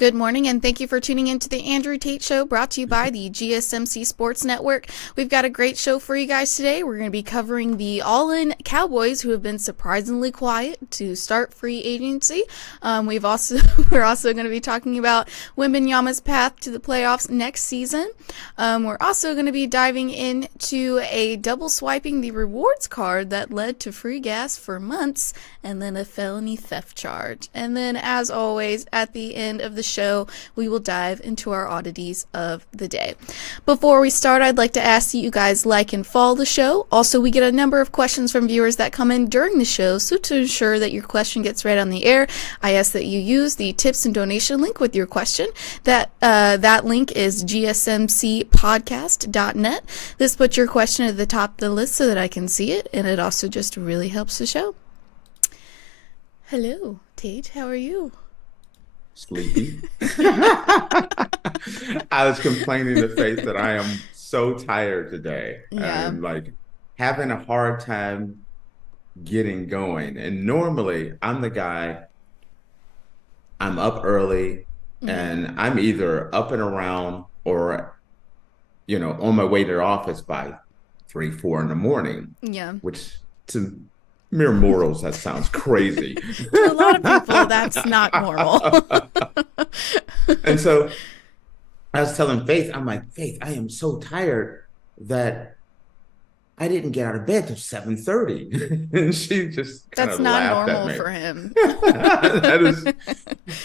Good morning, and thank you for tuning in to the Andrew Tate Show, brought to you by the GSMC Sports Network. We've got a great show for you guys today. We're going to be covering the all-in Cowboys, who have been surprisingly quiet to start free agency. We're also going to be talking about Wembanyama's path to the playoffs next season. We're also going to be diving into a double swiping the rewards card that led to free gas for months, and then a felony theft charge. And then, as always, at the end of the show, we will dive into our oddities of the day. Before we start, I'd like to ask that you guys like and follow the show. Also, we get a number of questions from viewers that come in during the show, so to ensure that your question gets read on the air, I ask that you use the tips and donation link with your question. That link is gsmcpodcast.net. This puts your question at the top of the list so that I can see it, and it also just really helps the show. Hello, Tate. How are you? Sleepy. I was complaining to Faith that I am so tired today. Yeah. I'm like having a hard time getting going. And normally I'm the guy, I'm up early and I'm either up and around or, on my way to the office by 3, 4 in the morning. Yeah. Which to mere mortals, that sounds crazy. For a lot of people, that's not normal. And so I was telling Faith, I'm like, Faith, I am so tired that I didn't get out of bed till 7:30. And she just kind of laughed at me. That's not normal for him. That is,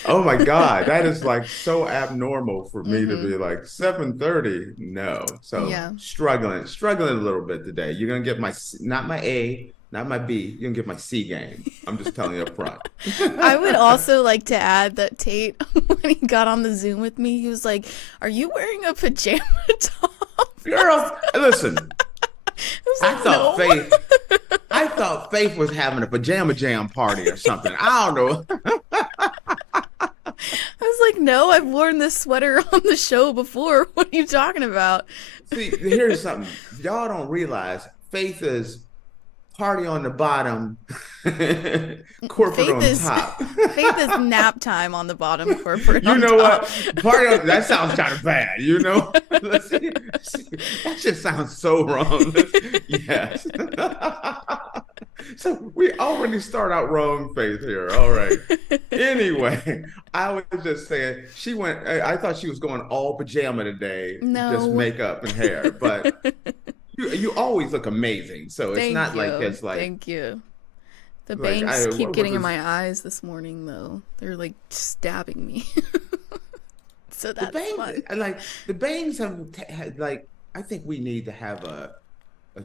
oh my God, that is like so abnormal for me to be like 7:30. No. So struggling a little bit today. You're going to get not my A, not my B, you can get my C game. I'm just telling you up front. I would also like to add that Tate, when he got on the Zoom with me, he was like, "Are you wearing a pajama top?" Girl, listen. I thought Faith was having a pajama jam party or something. I don't know. I was like, "No, I've worn this sweater on the show before. What are you talking about?" See, here's something. Y'all don't realize Faith is party on the bottom, corporate on top. Faith is nap time on the bottom, corporate you on know top. What? That sounds kind of bad, Let's see. That just sounds so wrong. Yes. So we already start out wrong, Faith, here. All right. Anyway, I was just saying, I thought she was going all pajama today. No. Just makeup and hair, but you always look amazing, so it's it's like. Thank you. The bangs keep getting in my eyes this morning, though. They're like stabbing me. So that's fun. The bangs have like. I think we need to have a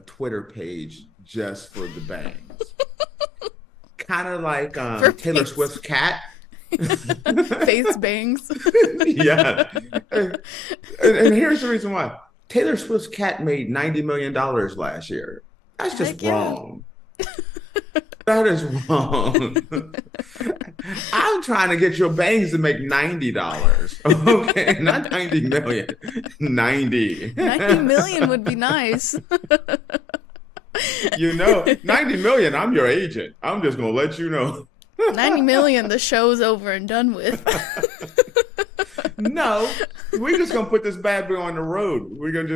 Twitter page just for the bangs. Kind of like Taylor Swift's cat. Face bangs. Yeah. And here's the reason why. Taylor Swift's cat made $90 million last year. That's just wrong. That is wrong. I'm trying to get your bangs to make $90. Okay, not 90 million. 90. 90 million would be nice. 90 million, I'm your agent. I'm just going to let you know. 90 million, the show's over and done with. No, we're just gonna put this bad boy on the road. We're gonna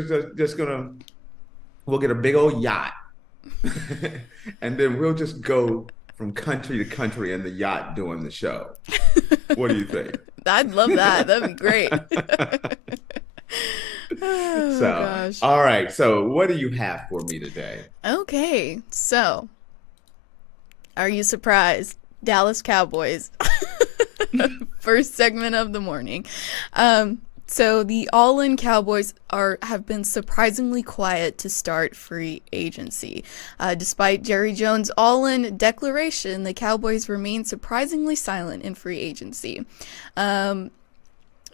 we'll get a big old yacht, and then we'll just go from country to country in the yacht doing the show. What do you think? I'd love that. That'd be great. Gosh. All right. So, what do you have for me today? Okay. So, are you surprised? Dallas Cowboys. First segment of the morning. So the all-in Cowboys have been surprisingly quiet to start free agency. Despite Jerry Jones' all-in declaration, the Cowboys remain surprisingly silent in free agency.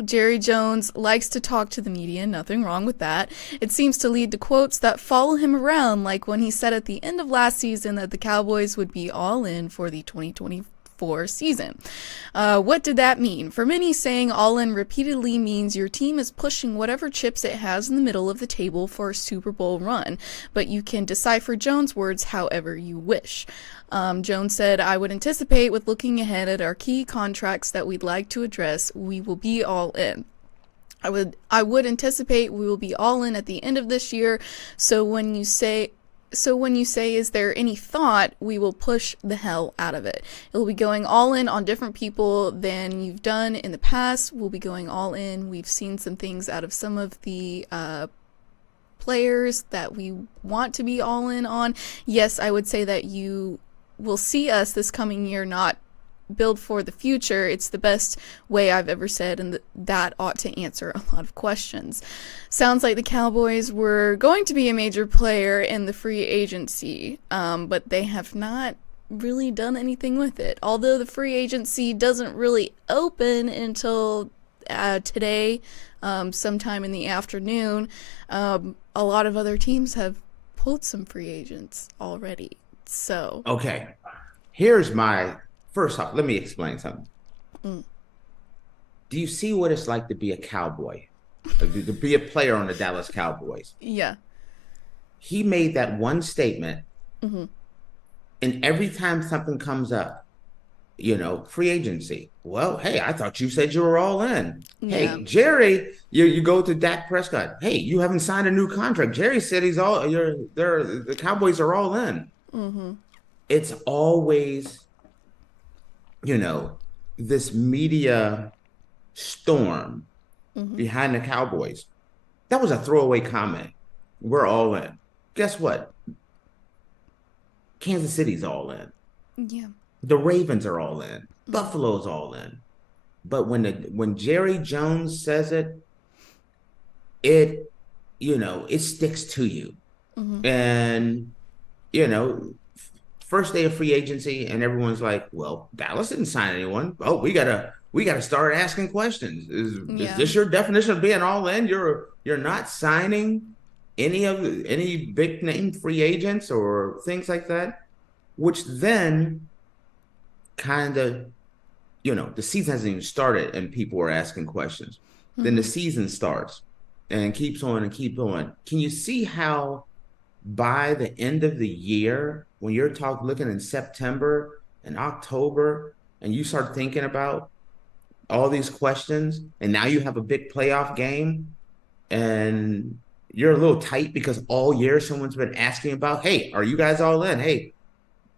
Jerry Jones likes to talk to the media, nothing wrong with that. It seems to lead to quotes that follow him around, like when he said at the end of last season that the Cowboys would be all in for the 2024 2024 season. What did that mean? For many, saying all in repeatedly means your team is pushing whatever chips it has in the middle of the table for a Super Bowl run, but you can decipher Jones' words however you wish. Jones said, I would anticipate with looking ahead at our key contracts that we'd like to address, we will be all in. I would anticipate we will be all in at the end of this year. So when you say, is there any thought, we will push the hell out of it. It'll be going all in on different people than you've done in the past. We'll be going all in. We've seen some things out of some of the players that we want to be all in on. Yes, I would say that you will see us this coming year not build for the future. It's the best way I've ever said, and that ought to answer a lot of questions. Sounds like the Cowboys were going to be a major player in the free agency, but they have not really done anything with it. Although the free agency doesn't really open until today, sometime in the afternoon, a lot of other teams have pulled some free agents already. So okay, here's my first off, let me explain something. Do you see what it's like to be a Cowboy? To be a player on the Dallas Cowboys? Yeah. He made that one statement, and every time something comes up, free agency. Well, hey, I thought you said you were all in. Yeah. Hey, Jerry, you go to Dak Prescott. Hey, you haven't signed a new contract. Jerry said the Cowboys are all in. It's always this media storm behind the Cowboys. That was a throwaway comment. We're all in. Guess what? Kansas City's all in. Yeah. The Ravens are all in. Buffalo's all in. But when Jerry Jones says it sticks to you. And first day of free agency, and everyone's like, well, Dallas didn't sign anyone. Oh, we gotta start asking questions. Is this your definition of being all in? You're not signing any big name free agents or things like that, which then kind of, the season hasn't even started and people are asking questions. Then the season starts and keeps on and keeps on. Can you see how by the end of the year, when you're looking in September and October, and you start thinking about all these questions, and now you have a big playoff game, and you're a little tight because all year someone's been asking about, hey, are you guys all in? Hey,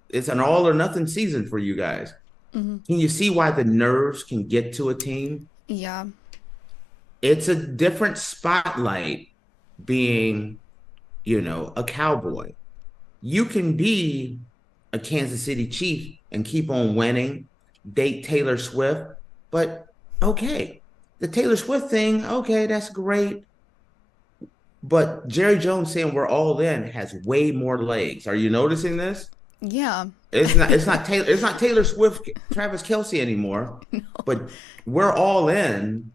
it's an all or nothing season for you guys. Can you see why the nerves can get to a team? Yeah. It's a different spotlight being, a Cowboy. You can be a Kansas City Chief and keep on winning, date Taylor Swift, but okay, the Taylor Swift thing, okay, that's great. But Jerry Jones saying we're all in has way more legs. Are you noticing this? Yeah. It's not Taylor Swift, Travis Kelce anymore. No. But we're all in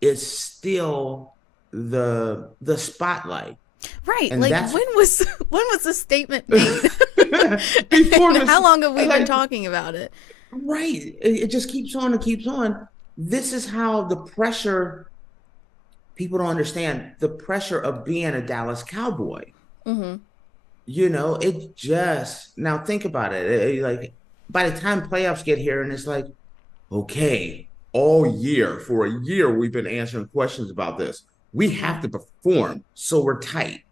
is still the spotlight. Right. And like when was the statement made? Before how long have we been talking about it? Right. It just keeps on and keeps on. This is how the pressure, people don't understand the pressure of being a Dallas Cowboy. It just, now think about it. Like by the time playoffs get here and it's like, okay, all year, for a year, we've been answering questions about this. We have to perform, so we're tight.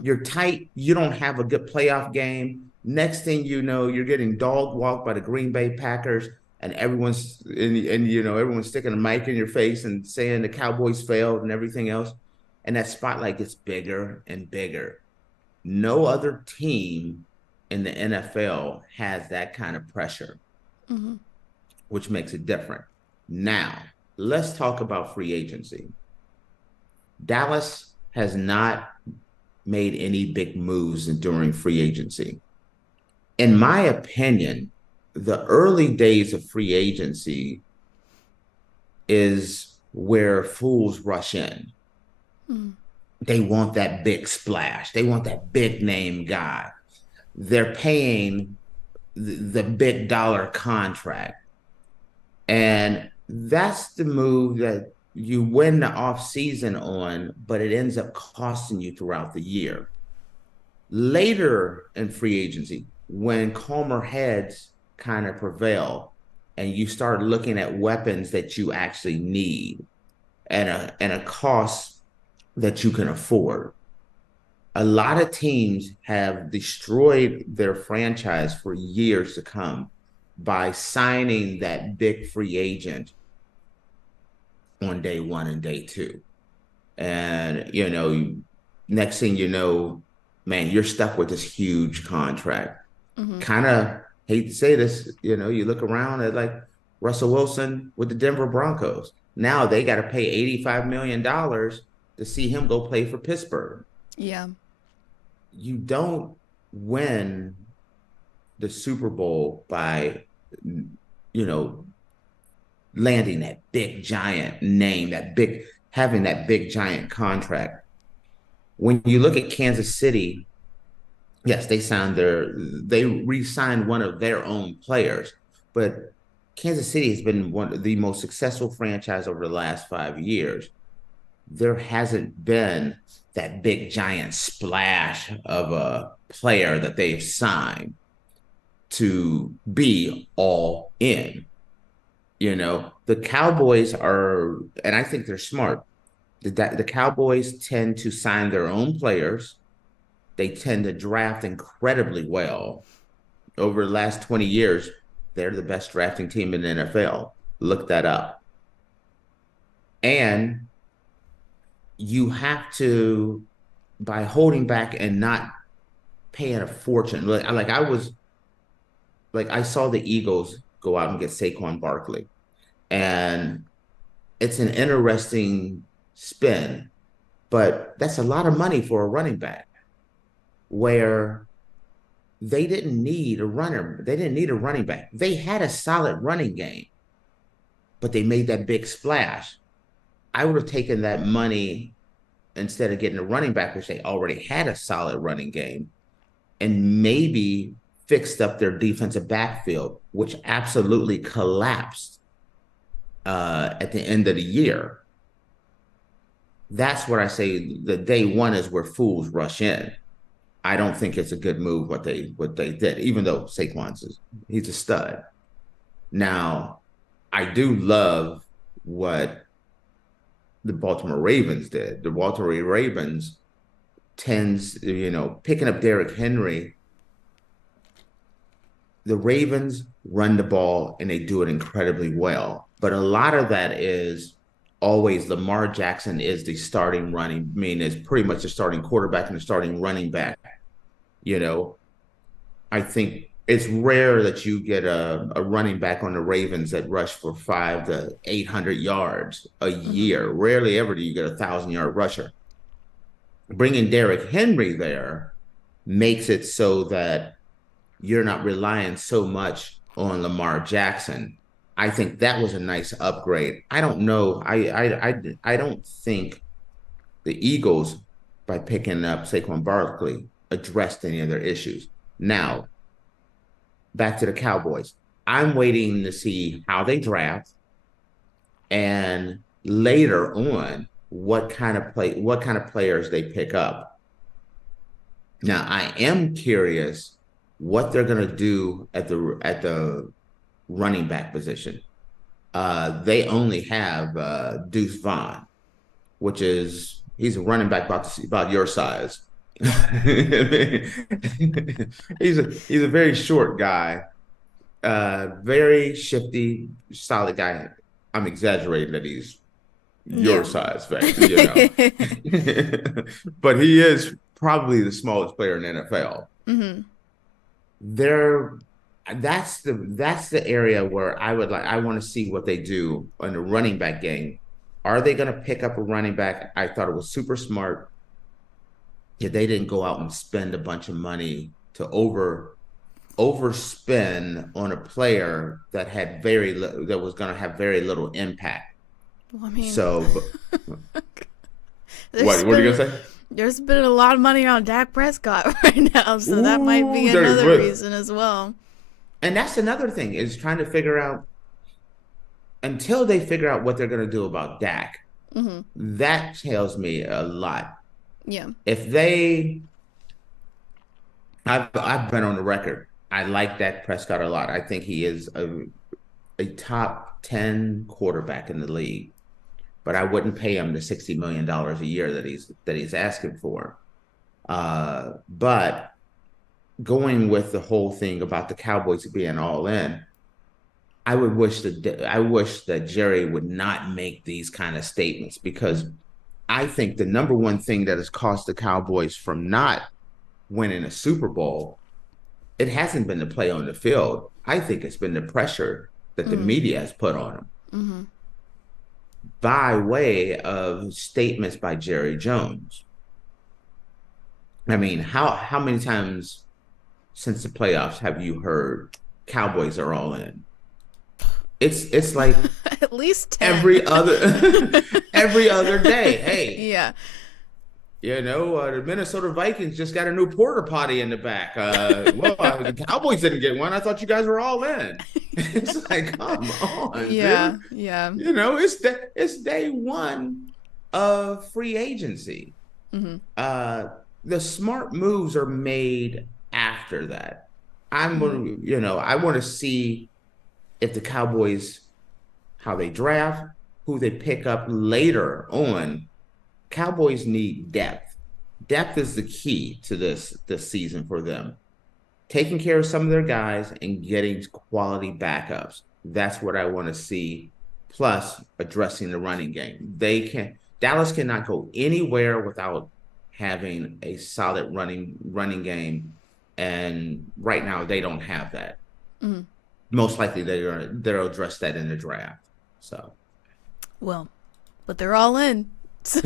You're tight. You don't have a good playoff game. Next thing you know, you're getting dog walked by the Green Bay Packers, and everyone's everyone's sticking a mic in your face and saying the Cowboys failed and everything else. And that spotlight gets bigger and bigger. No other team in the NFL has that kind of pressure, which makes it different. Now, let's talk about free agency. Dallas has not made any big moves during free agency. In my opinion, the early days of free agency is where fools rush in. They want that big splash. They want that big name guy. They're paying the big dollar contract. And that's the move that you win the offseason on, but it ends up costing you throughout the year. Later in free agency, when calmer heads kind of prevail and you start looking at weapons that you actually need and a cost that you can afford. A lot of teams have destroyed their franchise for years to come by signing that big free agent on day one and day two. And, next thing you know, man, you're stuck with this huge contract. Mm-hmm. Kind of hate to say this, you look around at like Russell Wilson with the Denver Broncos. Now they got to pay $85 million to see him go play for Pittsburgh. Yeah. You don't win the Super Bowl by, landing that big giant name, having that big giant contract. When you look at Kansas City, yes, they re-signed one of their own players, but Kansas City has been one of the most successful franchise over the last 5 years. There hasn't been that big giant splash of a player that they've signed to be all in. The Cowboys are, and I think they're smart. The Cowboys tend to sign their own players. They tend to draft incredibly well. Over the last 20 years, they're the best drafting team in the NFL. Look that up. And you have to, by holding back and not paying a fortune. I saw the Eagles go out and get Saquon Barkley. And it's an interesting spin, but that's a lot of money for a running back where they didn't need a runner. They didn't need a running back. They had a solid running game, but they made that big splash. I would have taken that money instead of getting a running back, which they already had a solid running game, and maybe fixed up their defensive backfield, which absolutely collapsed at the end of the year. That's what I say. The day one is where fools rush in. I don't think it's a good move what they did, even though he's a stud. Now, I do love what the Baltimore Ravens did. The Baltimore Ravens picking up Derrick Henry. The Ravens run the ball and they do it incredibly well. But a lot of that is always Lamar Jackson is the starting is pretty much the starting quarterback and the starting running back. I think it's rare that you get a running back on the Ravens that rush for 500 to 800 yards a year. Rarely ever do you get a 1,000-yard rusher. Bringing Derrick Henry there makes it so that you're not relying so much on Lamar Jackson. I think that was a nice upgrade. I don't know. I don't think the Eagles, by picking up Saquon Barkley, addressed any of their issues. Now, back to the Cowboys. I'm waiting to see how they draft, and later on, what kind of players they pick up. Now, I am curious what they're going to do at the running back position. They only have Deuce Vaughn, he's a running back about your size. He's a very short guy, very shifty, solid guy. I'm exaggerating that he's your size, but he is probably the smallest player in the NFL. Mm-hmm. That's the area where I want to see what they do on the running back game. Are they going to pick up a running back? I thought it was super smart that they didn't go out and spend a bunch of money to overspend on a player that was going to have very little impact. Well, I mean, so what are you going to say? There's been a lot of money on Dak Prescott right now, so that might be another reason as well. And that's another thing is trying to figure out until they figure out what they're going to do about Dak. Mm-hmm. That tells me a lot. Yeah. If they, I've been on the record. I like Dak Prescott a lot. I think he is a top 10 quarterback in the league, but I wouldn't pay him the $60 million a year that he's asking for. But going with the whole thing about the Cowboys being all in, I wish that Jerry would not make these kind of statements, because I think the number one thing that has cost the Cowboys from not winning a Super Bowl, it hasn't been the play on the field. I think it's been the pressure that the media has put on them by way of statements by Jerry Jones. I mean, how many times since the playoffs have you heard Cowboys are all in? It's like at least 10. every other day. Hey, yeah. The Minnesota Vikings just got a new porta potty in the back. The Cowboys didn't get one. I thought you guys were all in. It's like, come on, yeah, dude. yeah. It's day one of free agency. The smart moves are made after that. I want to see if the Cowboys, how they draft, who they pick up later on. Cowboys need depth. Depth is the key to this season for them. Taking care of some of their guys and getting quality backups. That's what I want to see. Plus addressing the running game. Dallas cannot go anywhere without having a solid running game. And right now they don't have that. Most likely they'll address that in the draft. So, well, but they're all in. So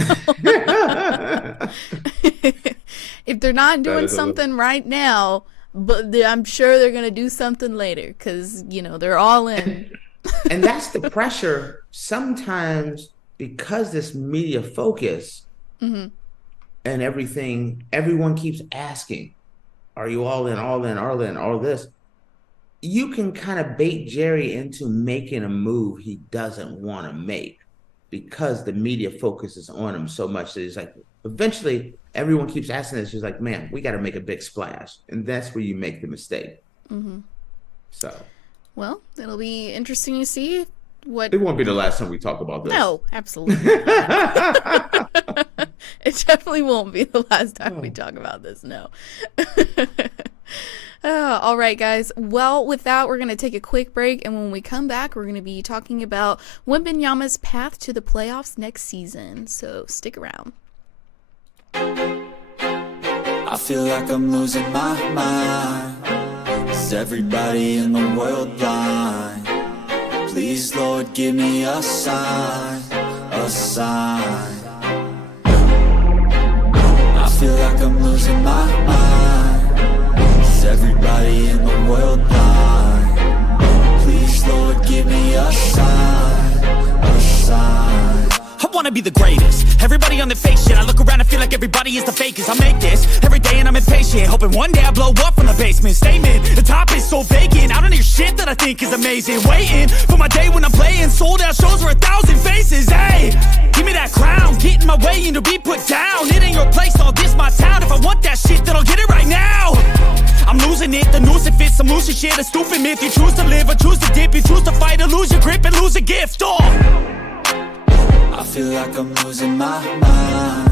if they're not doing something right now, but I'm sure they're going to do something later, because they're all in. And that's the pressure sometimes, because this media focus and everything. Everyone keeps asking, "Are you all in? All in? All in? All this?" You can kind of bait Jerry into making a move he doesn't want to make, because the media focuses on him so much that he's like, eventually everyone keeps asking this. He's like, man, we got to make a big splash. And that's where you make the mistake. So, well, it'll be interesting to see what. It won't be the last time we talk about this. No, absolutely. It definitely won't be the last time we talk about this. No. All right, guys. Well, with that, we're going to take a quick break. And when we come back, we're going to be talking about Wembanyama's path to the playoffs next season. So stick around. I feel like I'm losing my mind. Is everybody in the world blind? Please, Lord, give me a sign, a sign. I feel like I'm losing my mind. Is everybody in the world blind? Please, Lord, give me a sign, a sign. I wanna be the greatest. Everybody on the fake shit. I look around and feel like everybody is the fakest. I make this every day and I'm impatient, hoping one day I blow up from the basement. Statement, the top is so vacant. I don't hear shit that I think is amazing. Waiting for my day when I'm playing sold out shows for 1,000 faces. Hey, give me that crown, get in my way and to be put down. It ain't your place, all this my town. If I want that shit, then I'll get it right now. I'm losing it, the noose it fits. I'm losing shit, a stupid myth. You choose to live or choose to dip. You choose to fight or lose your grip and lose a gift. I feel like I'm losing my mind.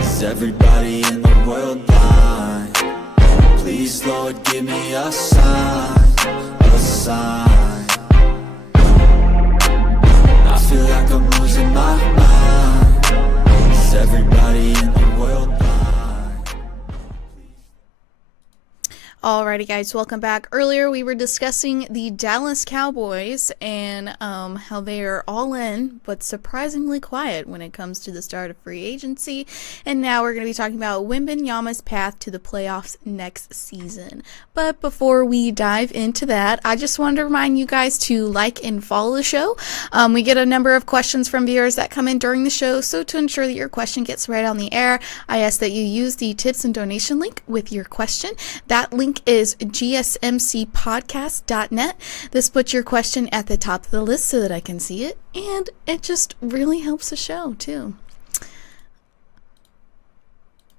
Is everybody in the world blind? Please, Lord, give me a sign, a sign. I feel like I'm losing my mind. Is everybody in the world blind? Alrighty, guys, welcome back. Earlier, we were discussing the Dallas Cowboys and how they are all in, but surprisingly quiet when it comes to the start of free agency. And now we're going to be talking about Wembanyama's path to the playoffs next season. But before we dive into that, I just wanted to remind you guys to like and follow the show. We get a number of questions from viewers that come in during the show, so to ensure that your question gets read on the air, I ask that you use the tips and donation link with your question. That link link is gsmcpodcast.net. This puts your question at the top of the list so that I can see it, and it just really helps the show, too.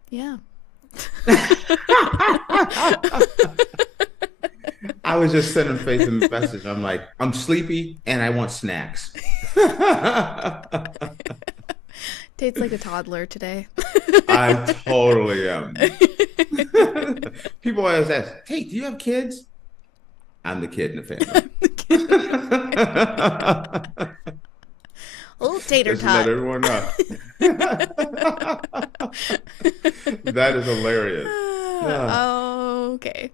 Yeah. I was just sending Faith a message. I'm like, I'm sleepy and I want snacks. Tate's like a toddler today. I totally am. People always ask, Tate, do you have kids? I'm the kid in the family. Old tater Just tot. let everyone know. That is hilarious. Okay.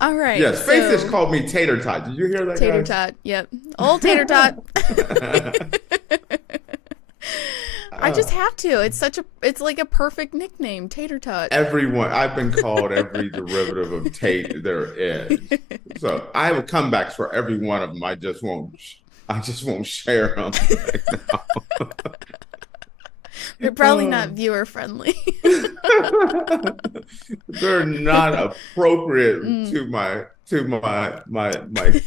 All right. Yes, Faith just called me tater tot. Did you hear that? Tater guys? tot. Yep. Old tater tot. I just have to. It's like a perfect nickname, tater tot. Everyone, I've been called every derivative of Tate there is. So I have comebacks for every one of them. I just won't share them right now. They're probably not viewer friendly. They're not appropriate to my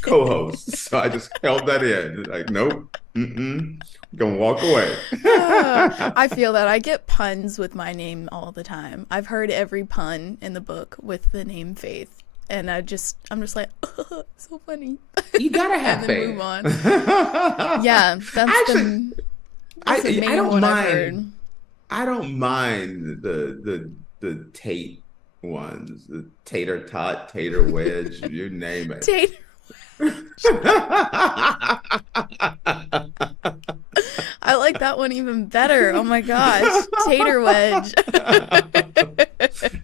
co-hosts. So I just held that in. Like, nope, gonna walk away. I feel that. I get puns with my name all the time. I've heard every pun in the book with the name Faith. And I'm just like, oh, so funny. You gotta have and then faith. Move on. Yeah, that's Actually, the main I don't one I've mind. heard. I don't mind the Tate ones, the tater tot, tater wedge, you name it. Tater. I like that one even better. Oh my gosh, tater wedge.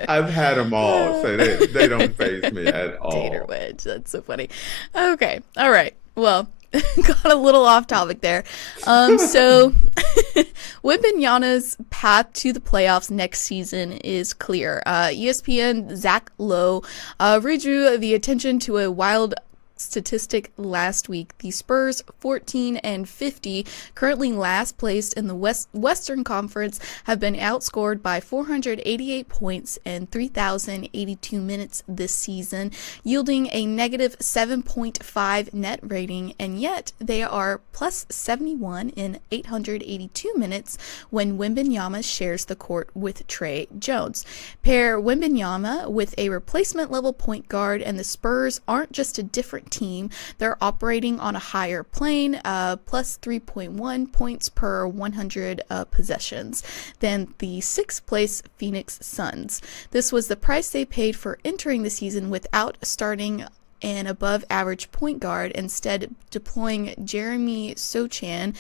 I've had them all, so they don't faze me at all. Tater wedge. That's so funny. Okay. All right. Well, got a little off topic there. So Wembanyama's path to the playoffs next season is clear. ESPN Zach Lowe redrew the attention to a wild statistic last week. The Spurs, 14-50, currently last placed in the Western Conference, have been outscored by 488 points in 3,082 minutes this season, yielding a negative 7.5 net rating, and yet they are plus 71 in 882 minutes when Wembanyama shares the court with Trey Jones. Pair Wembanyama with a replacement level point guard, and the Spurs aren't just a different team, they're operating on a higher plane, plus 3.1 points per 100 possessions than the 6th place Phoenix Suns. This was the price they paid for entering the season without starting an above average point guard, instead deploying Jeremy Sochan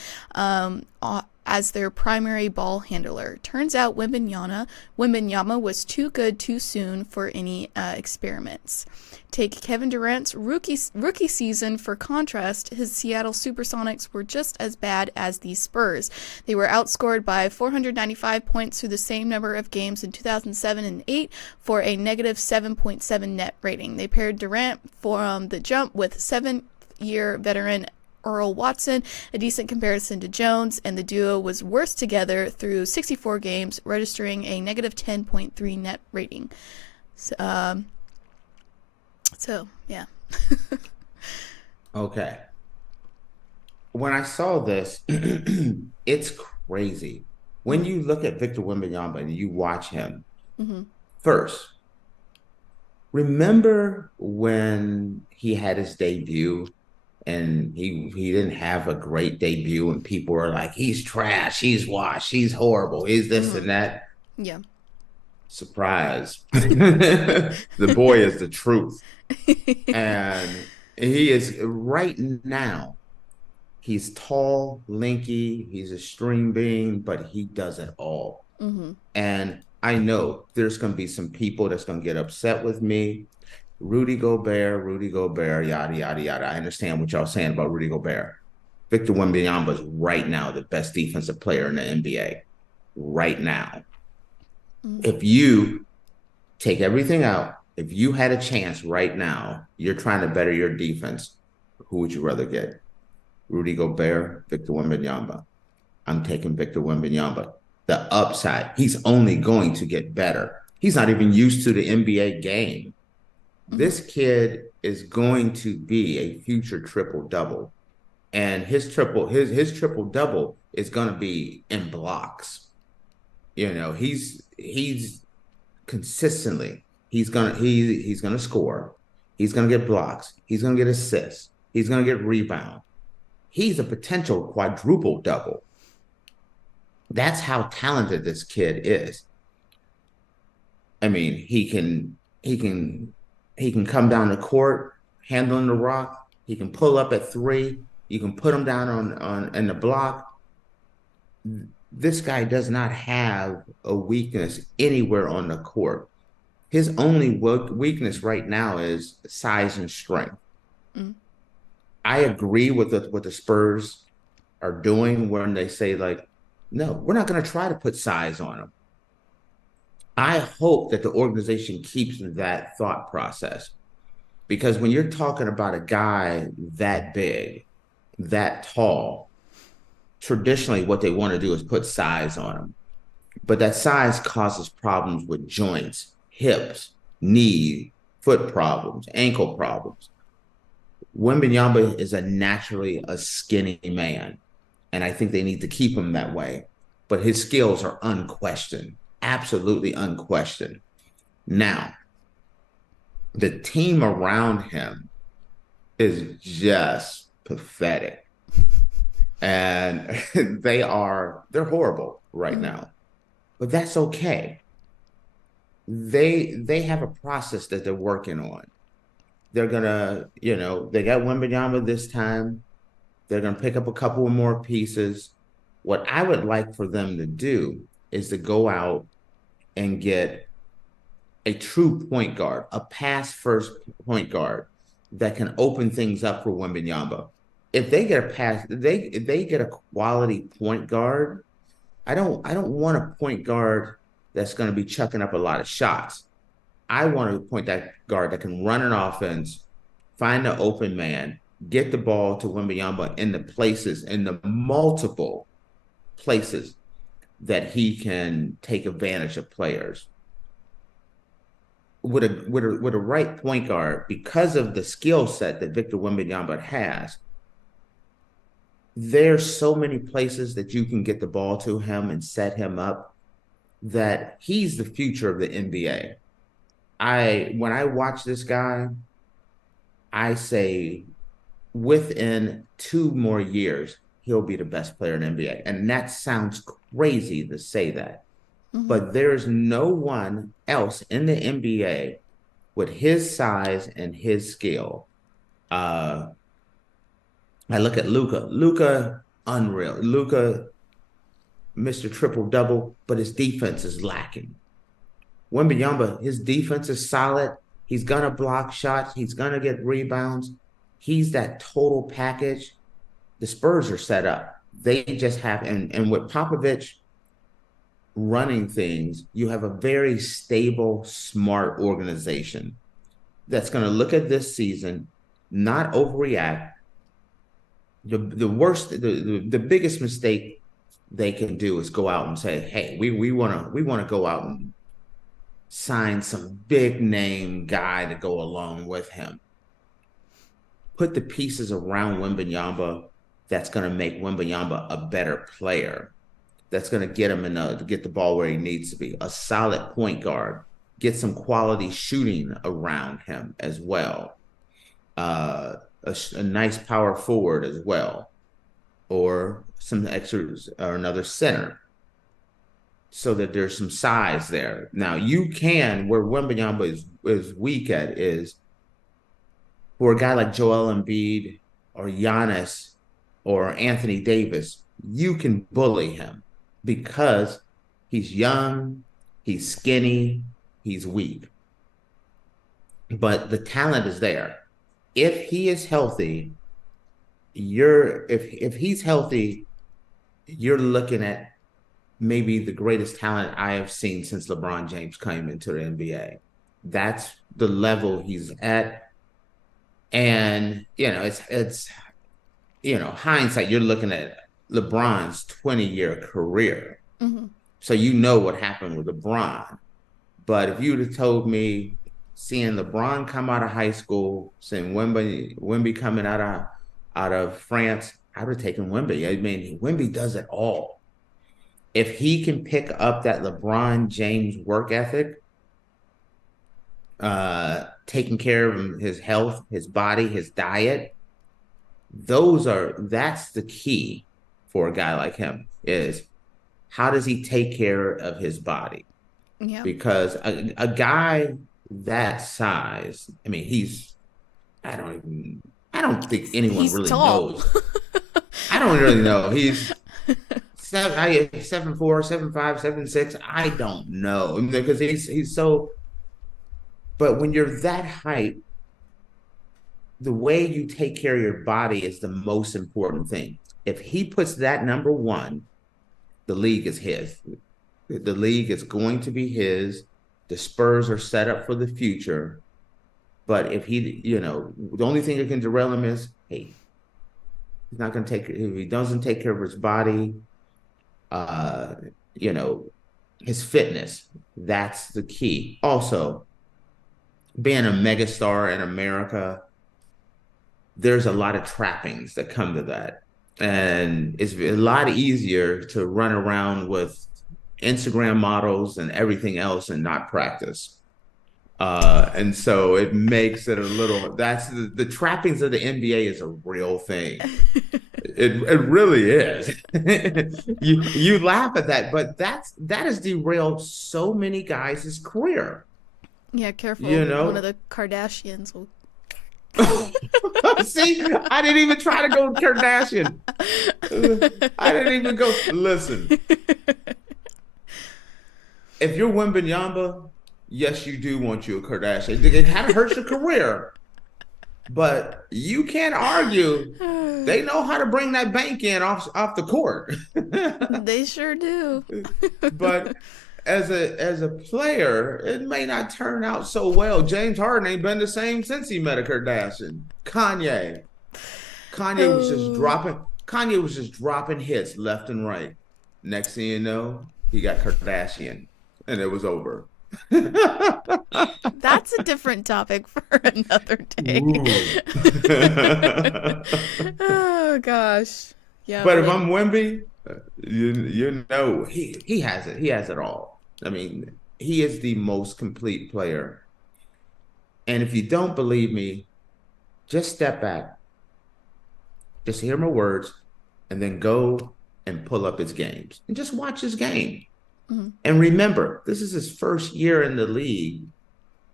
as their primary ball handler. Turns out Wembanyama was too good too soon for any experiments. Take Kevin Durant's rookie season for contrast. His Seattle Supersonics were just as bad as the Spurs. They were outscored by 495 points through the same number of games in 2007 and 8 for a negative 7.7 net rating. They paired Durant from the jump with 7-year veteran Earl Watson, a decent comparison to Jones, and the duo was worse together through 64 games, registering a negative 10.3 net rating. So yeah. Okay. When I saw this, it's crazy. When you look at Victor Wembanyama and you watch him, first, remember when he had his debut and he didn't have a great debut and people were like, he's trash, he's washed, he's horrible, he's this and that? Yeah. Surprise. The boy is the truth. And he is right now. He's tall, lanky, he's a string bean, but he does it all. And I know there's going to be some people that's going to get upset with me. Rudy Gobert, yada, yada, yada. I understand what y'all saying about Rudy Gobert. Victor Wembanyama is right now the best defensive player in the NBA. Right now. If you take everything out, if you had a chance right now, you're trying to better your defense, who would you rather get? Rudy Gobert, Victor Wembanyama. I'm taking Victor Wembanyama. The upside, he's only going to get better. He's not even used to the NBA game. This kid is going to be a future triple-double. And his triple-double is going to be in blocks. He's consistently he's gonna score. He's gonna get blocks. He's gonna get assists. He's gonna get rebound. He's a potential quadruple double. That's how talented this kid is. I mean, he can come down the court handling the rock. He can pull up at three. You can put him down on in the block. This guy does not have a weakness anywhere on the court. His only weakness right now is size and strength. I agree with what the Spurs are doing when they say, like, no, we're not going to try to put size on him. I hope that the organization keeps that thought process, because when you're talking about a guy that big, that tall, traditionally what they want to do is put size on him. But that size causes problems with joints, hips, knee, foot problems, ankle problems. Wembanyama is naturally a skinny man, and I think they need to keep him that way. But his skills are unquestioned, absolutely unquestioned. Now, the team around him is just pathetic. And they're horrible right now. But that's okay. They have a process that they're working on. They're gonna, they got Wembanyama this time. They're gonna pick up a couple of more pieces. What I would like for them to do is to go out and get a true point guard, a pass first point guard that can open things up for Wembanyama. If they get a pass, if they get a quality point guard, I don't want a point guard that's going to be chucking up a lot of shots. I want a point guard that can run an offense, find the open man, get the ball to Wembanyama in the multiple places that he can take advantage of players. With a right point guard, because of the skill set that Victor Wembanyama has, there's so many places that you can get the ball to him and set him up that he's the future of the NBA. When I watch this guy, I say within 2 more years, he'll be the best player in the NBA. And that sounds crazy to say that. But there's no one else in the NBA with his size and his skill. I look at Luka. Luka, unreal. Luka, Mr. Triple-Double, but his defense is lacking. Wembanyama, his defense is solid. He's going to block shots. He's going to get rebounds. He's that total package. The Spurs are set up. They just have, and with Popovich running things, you have a very stable, smart organization that's going to look at this season, not overreact. The biggest mistake they can do is go out and say, hey, we want to go out and sign some big name guy to go along with him. Put the pieces around Wembanyama that's going to make Wembanyama a better player. That's going to get him to get the ball where he needs to be. A solid point guard. Get some quality shooting around him as well. A nice power forward as well, or some extras, or another center, so that there's some size there. Now you can, where Wembanyama is weak at, is for a guy like Joel Embiid or Giannis or Anthony Davis, you can bully him because he's young, he's skinny, he's weak. But the talent is there. If he is healthy, if he's healthy, you're looking at maybe the greatest talent I have seen since LeBron James came into the NBA. That's the level he's at. And, it's hindsight, you're looking at LeBron's 20-year career. So you know what happened with LeBron. But if you'd have told me seeing LeBron come out of high school, seeing Wemby coming out of France, I would have taken Wemby. I mean, Wemby does it all. If he can pick up that LeBron James work ethic, taking care of his health, his body, his diet, that's the key for a guy like him, is how does he take care of his body? Yeah. Because a guy that size, I mean, I don't think anyone He's really tall. knows. I don't really know. He's 7'4", 7'5", 7'6". I don't know, because he's so. But when you're that height, the way you take care of your body is the most important thing. If he puts that number one, the league is his. The league is going to be his. The Spurs are set up for the future. But if the only thing that can derail him is, hey, he's not going to if he doesn't take care of his body, his fitness, that's the key. Also, being a megastar in America, there's a lot of trappings that come to that. And it's a lot easier to run around with Instagram models and everything else and not practice. And so it makes it that's the trappings of the NBA is a real thing. It really is. You laugh at that, but that has derailed so many guys' career. Yeah, careful. One of the Kardashians will. See, I didn't even try to go Kardashian. I didn't even go. Listen, if you're Wembanyama, yes, you do want you a Kardashian. It kind of hurts your career, but you can't argue. They know how to bring that bank in off the court. They sure do. But as a player, it may not turn out so well. James Harden ain't been the same since he met a Kardashian. Kanye was just dropping hits left and right. Next thing you know, he got Kardashian, and it was over. That's a different topic for another day. Oh gosh, yeah. But if I'm Wemby, he has it. He has it all. I mean, he is the most complete player. And if you don't believe me, just step back, just hear my words, and then go and pull up his games and just watch his game. Mm-hmm. And remember, this is his first year in the league,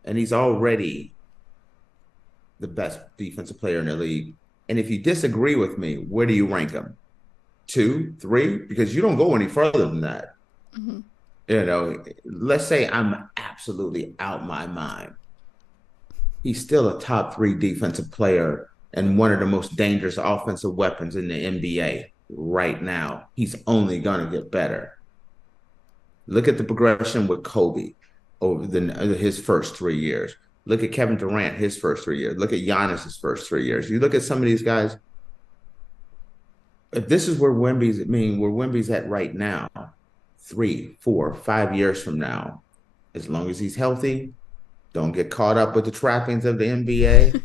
and he's already the best defensive player in the league. And if you disagree with me, where do you rank him? 2, 3? Because you don't go any further than that. Mm-hmm. Let's say I'm absolutely out my mind. He's still a top 3 defensive player and one of the most dangerous offensive weapons in the NBA right now. He's only going to get better. Look at the progression with Kobe over his first 3 years. Look at Kevin Durant, his first 3 years. Look at Giannis' first 3 years. You look at some of these guys. If this is where Wemby's at right now, 3, 4, 5 years from now, as long as he's healthy, don't get caught up with the trappings of the NBA.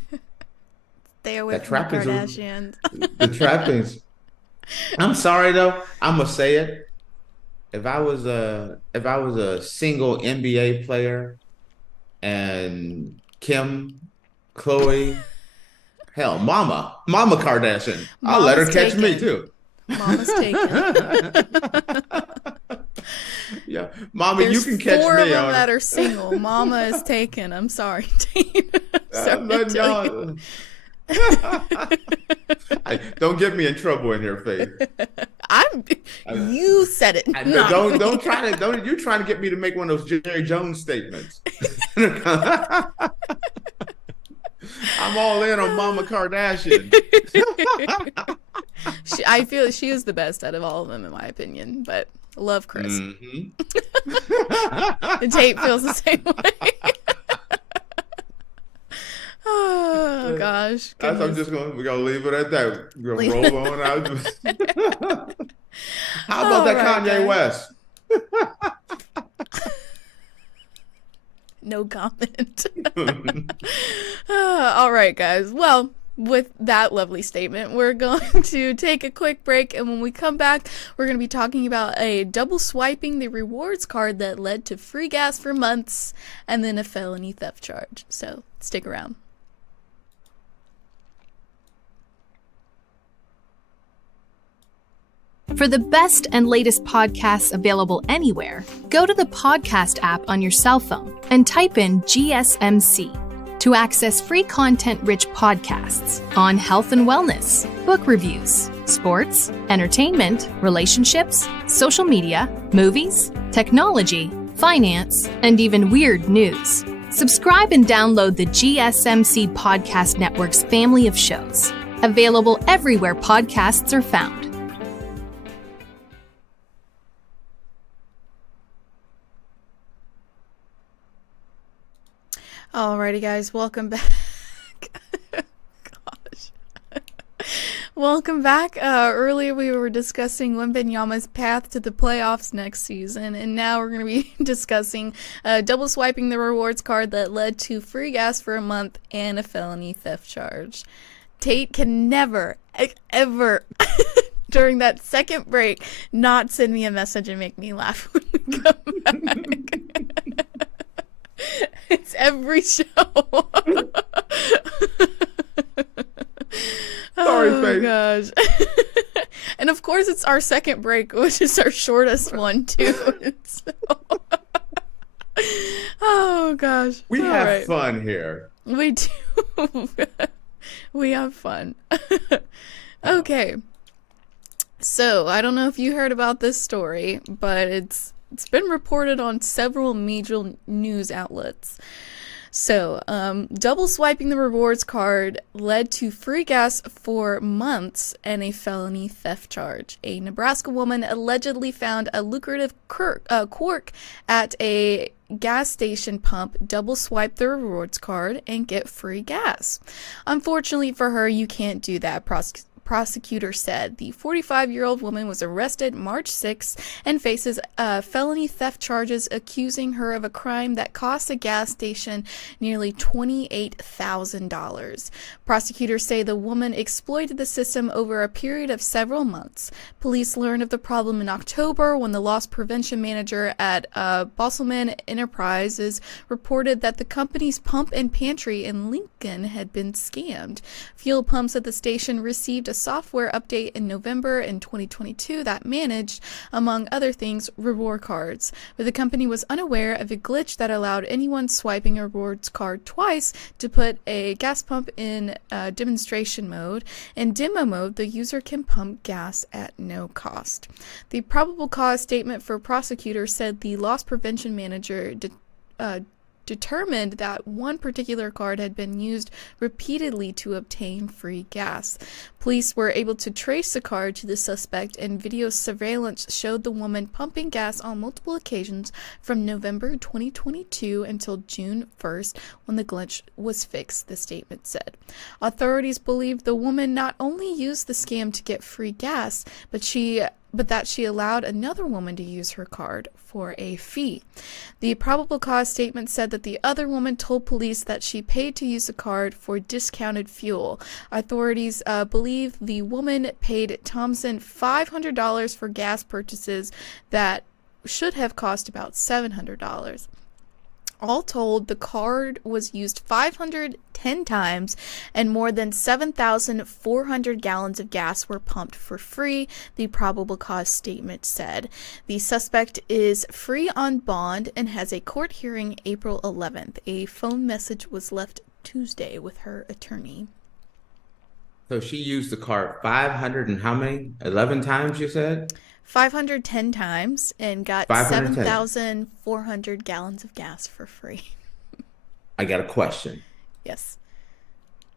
Stay away from the Kardashians. The trappings. I'm sorry though. I'm gonna say it. If I was a single NBA player, and Kim, Khloe, hell, Mama Kardashian, I'll let her catch me too. Mama's taken. Yeah, Mama, you can catch me. 4 of them that are single. Mama is taken. I'm sorry. Don't get me in trouble in here, Faith. You said it. Don't try to. You're trying to get me to make one of those Jerry Jones statements. I'm all in on Mama Kardashian. I feel she is the best out of all of them, in my opinion. But love Chris. Mm-hmm. And Tate feels the same way. Oh gosh. We're gonna leave it at that. We're gonna roll on out. How about that Kanye West? No comment. All right, guys. Well, with that lovely statement, we're going to take a quick break, and when we come back, we're going to be talking about a double swiping the rewards card that led to free gas for months and then a felony theft charge. So stick around. For the best and latest podcasts available anywhere, go to the podcast app on your cell phone and type in GSMC to access free content-rich podcasts on health and wellness, book reviews, sports, entertainment, relationships, social media, movies, technology, finance, and even weird news. Subscribe and download the GSMC Podcast Network's family of shows, available everywhere podcasts are found. Alrighty, guys, welcome back. Gosh. Welcome back. Earlier we were discussing Wembanyama's path to the playoffs next season, and now we're going to be discussing double swiping the rewards card that led to free gas for a month and a felony theft charge. Tate can never, ever, during that second break, not send me a message and make me laugh when we come back. It's every show. Sorry, oh, Faith. Gosh. And of course, it's our second break, which is our shortest one, too. Oh, gosh. We All have right. fun here. We do. We have fun. Okay. So, I don't know if you heard about this story, but it's been reported on several major news outlets. So, double swiping the rewards card led to free gas for months and a felony theft charge. A Nebraska woman allegedly found a lucrative quirk at a gas station pump, double swipe the rewards card, and get free gas. Unfortunately for her, you can't do that, prosecutor said. The 45-year-old woman was arrested March 6 and faces felony theft charges accusing her of a crime that cost a gas station nearly $28,000. Prosecutors say the woman exploited the system over a period of several months. Police learned of the problem in October when the loss prevention manager at Bosselman Enterprises reported that the company's pump and pantry in Lincoln had been scammed. Fuel pumps at the station received a software update in November in 2022 that managed, among other things, reward cards, but the company was unaware of a glitch that allowed anyone swiping a rewards card twice to put a gas pump in demonstration mode. In demo mode, the user can pump gas at no cost. The probable cause statement for prosecutors said the loss prevention manager determined that one particular card had been used repeatedly to obtain free gas. Police were able to trace the card to the suspect, and video surveillance showed the woman pumping gas on multiple occasions from November 2022 until June 1st when the glitch was fixed, the statement said. Authorities believe the woman not only used the scam to get free gas, but that she allowed another woman to use her card for a fee. The probable cause statement said that the other woman told police that she paid to use the card for discounted fuel. Authorities believe the woman paid Thompson $500 for gas purchases that should have cost about $700. All told, the card was used 510 times and more than 7,400 gallons of gas were pumped for free, the probable cause statement said. The suspect is free on bond and has a court hearing April 11th. A phone message was left Tuesday with her attorney. So she used the card 500 and how many? 11 times, you said? 510 times and got 7,400 gallons of gas for free. I got a question. Yes.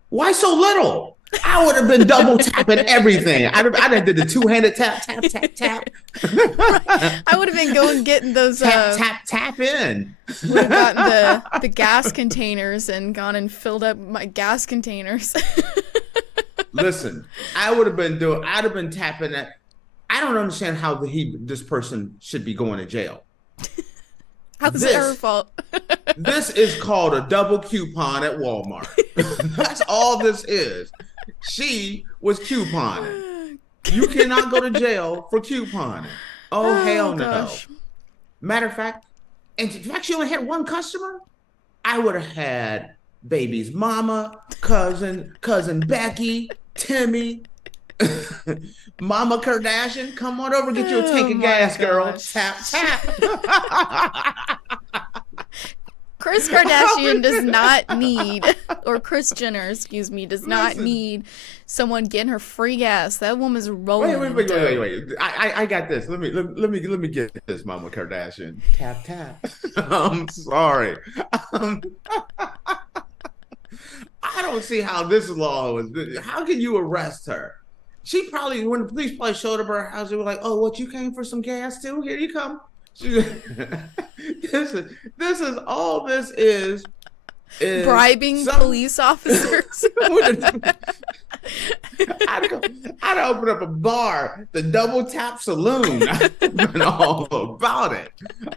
Why so little? I would have been double tapping everything. I did the two-handed tap, tap, tap, tap. I would have been going getting those tap in. would have gotten the gas containers and gone and filled up my gas containers. Listen, I'd have been tapping that. I don't understand how this person should be going to jail. How's it her fault? This is called a double coupon at Walmart. That's all this is. She was couponing. You cannot go to jail for couponing. Oh, hell no. Gosh. Matter of fact, and in fact, she only had one customer. I would have had baby's mama, cousin Becky, Timmy, Mama Kardashian. Come on over, get you a tank of gas, girl. Tap, tap. Kris Kardashian does not need, or Kris Jenner, excuse me, does not need someone getting her free gas. That woman's rolling. Wait. I got this. Let me get this, Mama Kardashian. Tap tap. I'm sorry. I don't see how this law is. How can you arrest her? She probably, when the police probably showed up at her house, they were like, "Oh, what, you came for some gas too? Here you come." This is all this is bribing police officers. I'd open up a bar, the Double Tap Saloon. I've been all about it.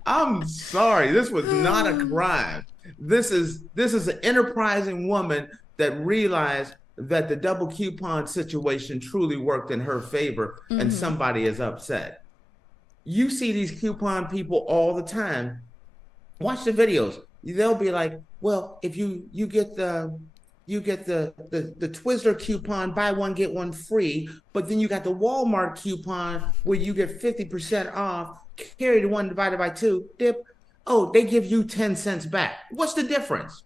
I'm sorry, this was not a crime. This is an enterprising woman that realized that the double coupon situation truly worked in her favor, and somebody is upset. You see these coupon people all the time. Watch the videos. They'll be like, "Well, if you get the Twizzler coupon, buy one get one free, but then you got the Walmart coupon where you get 50% off. Carry the one divided by two. Dip. Oh, they give you 10 cents back. What's the difference?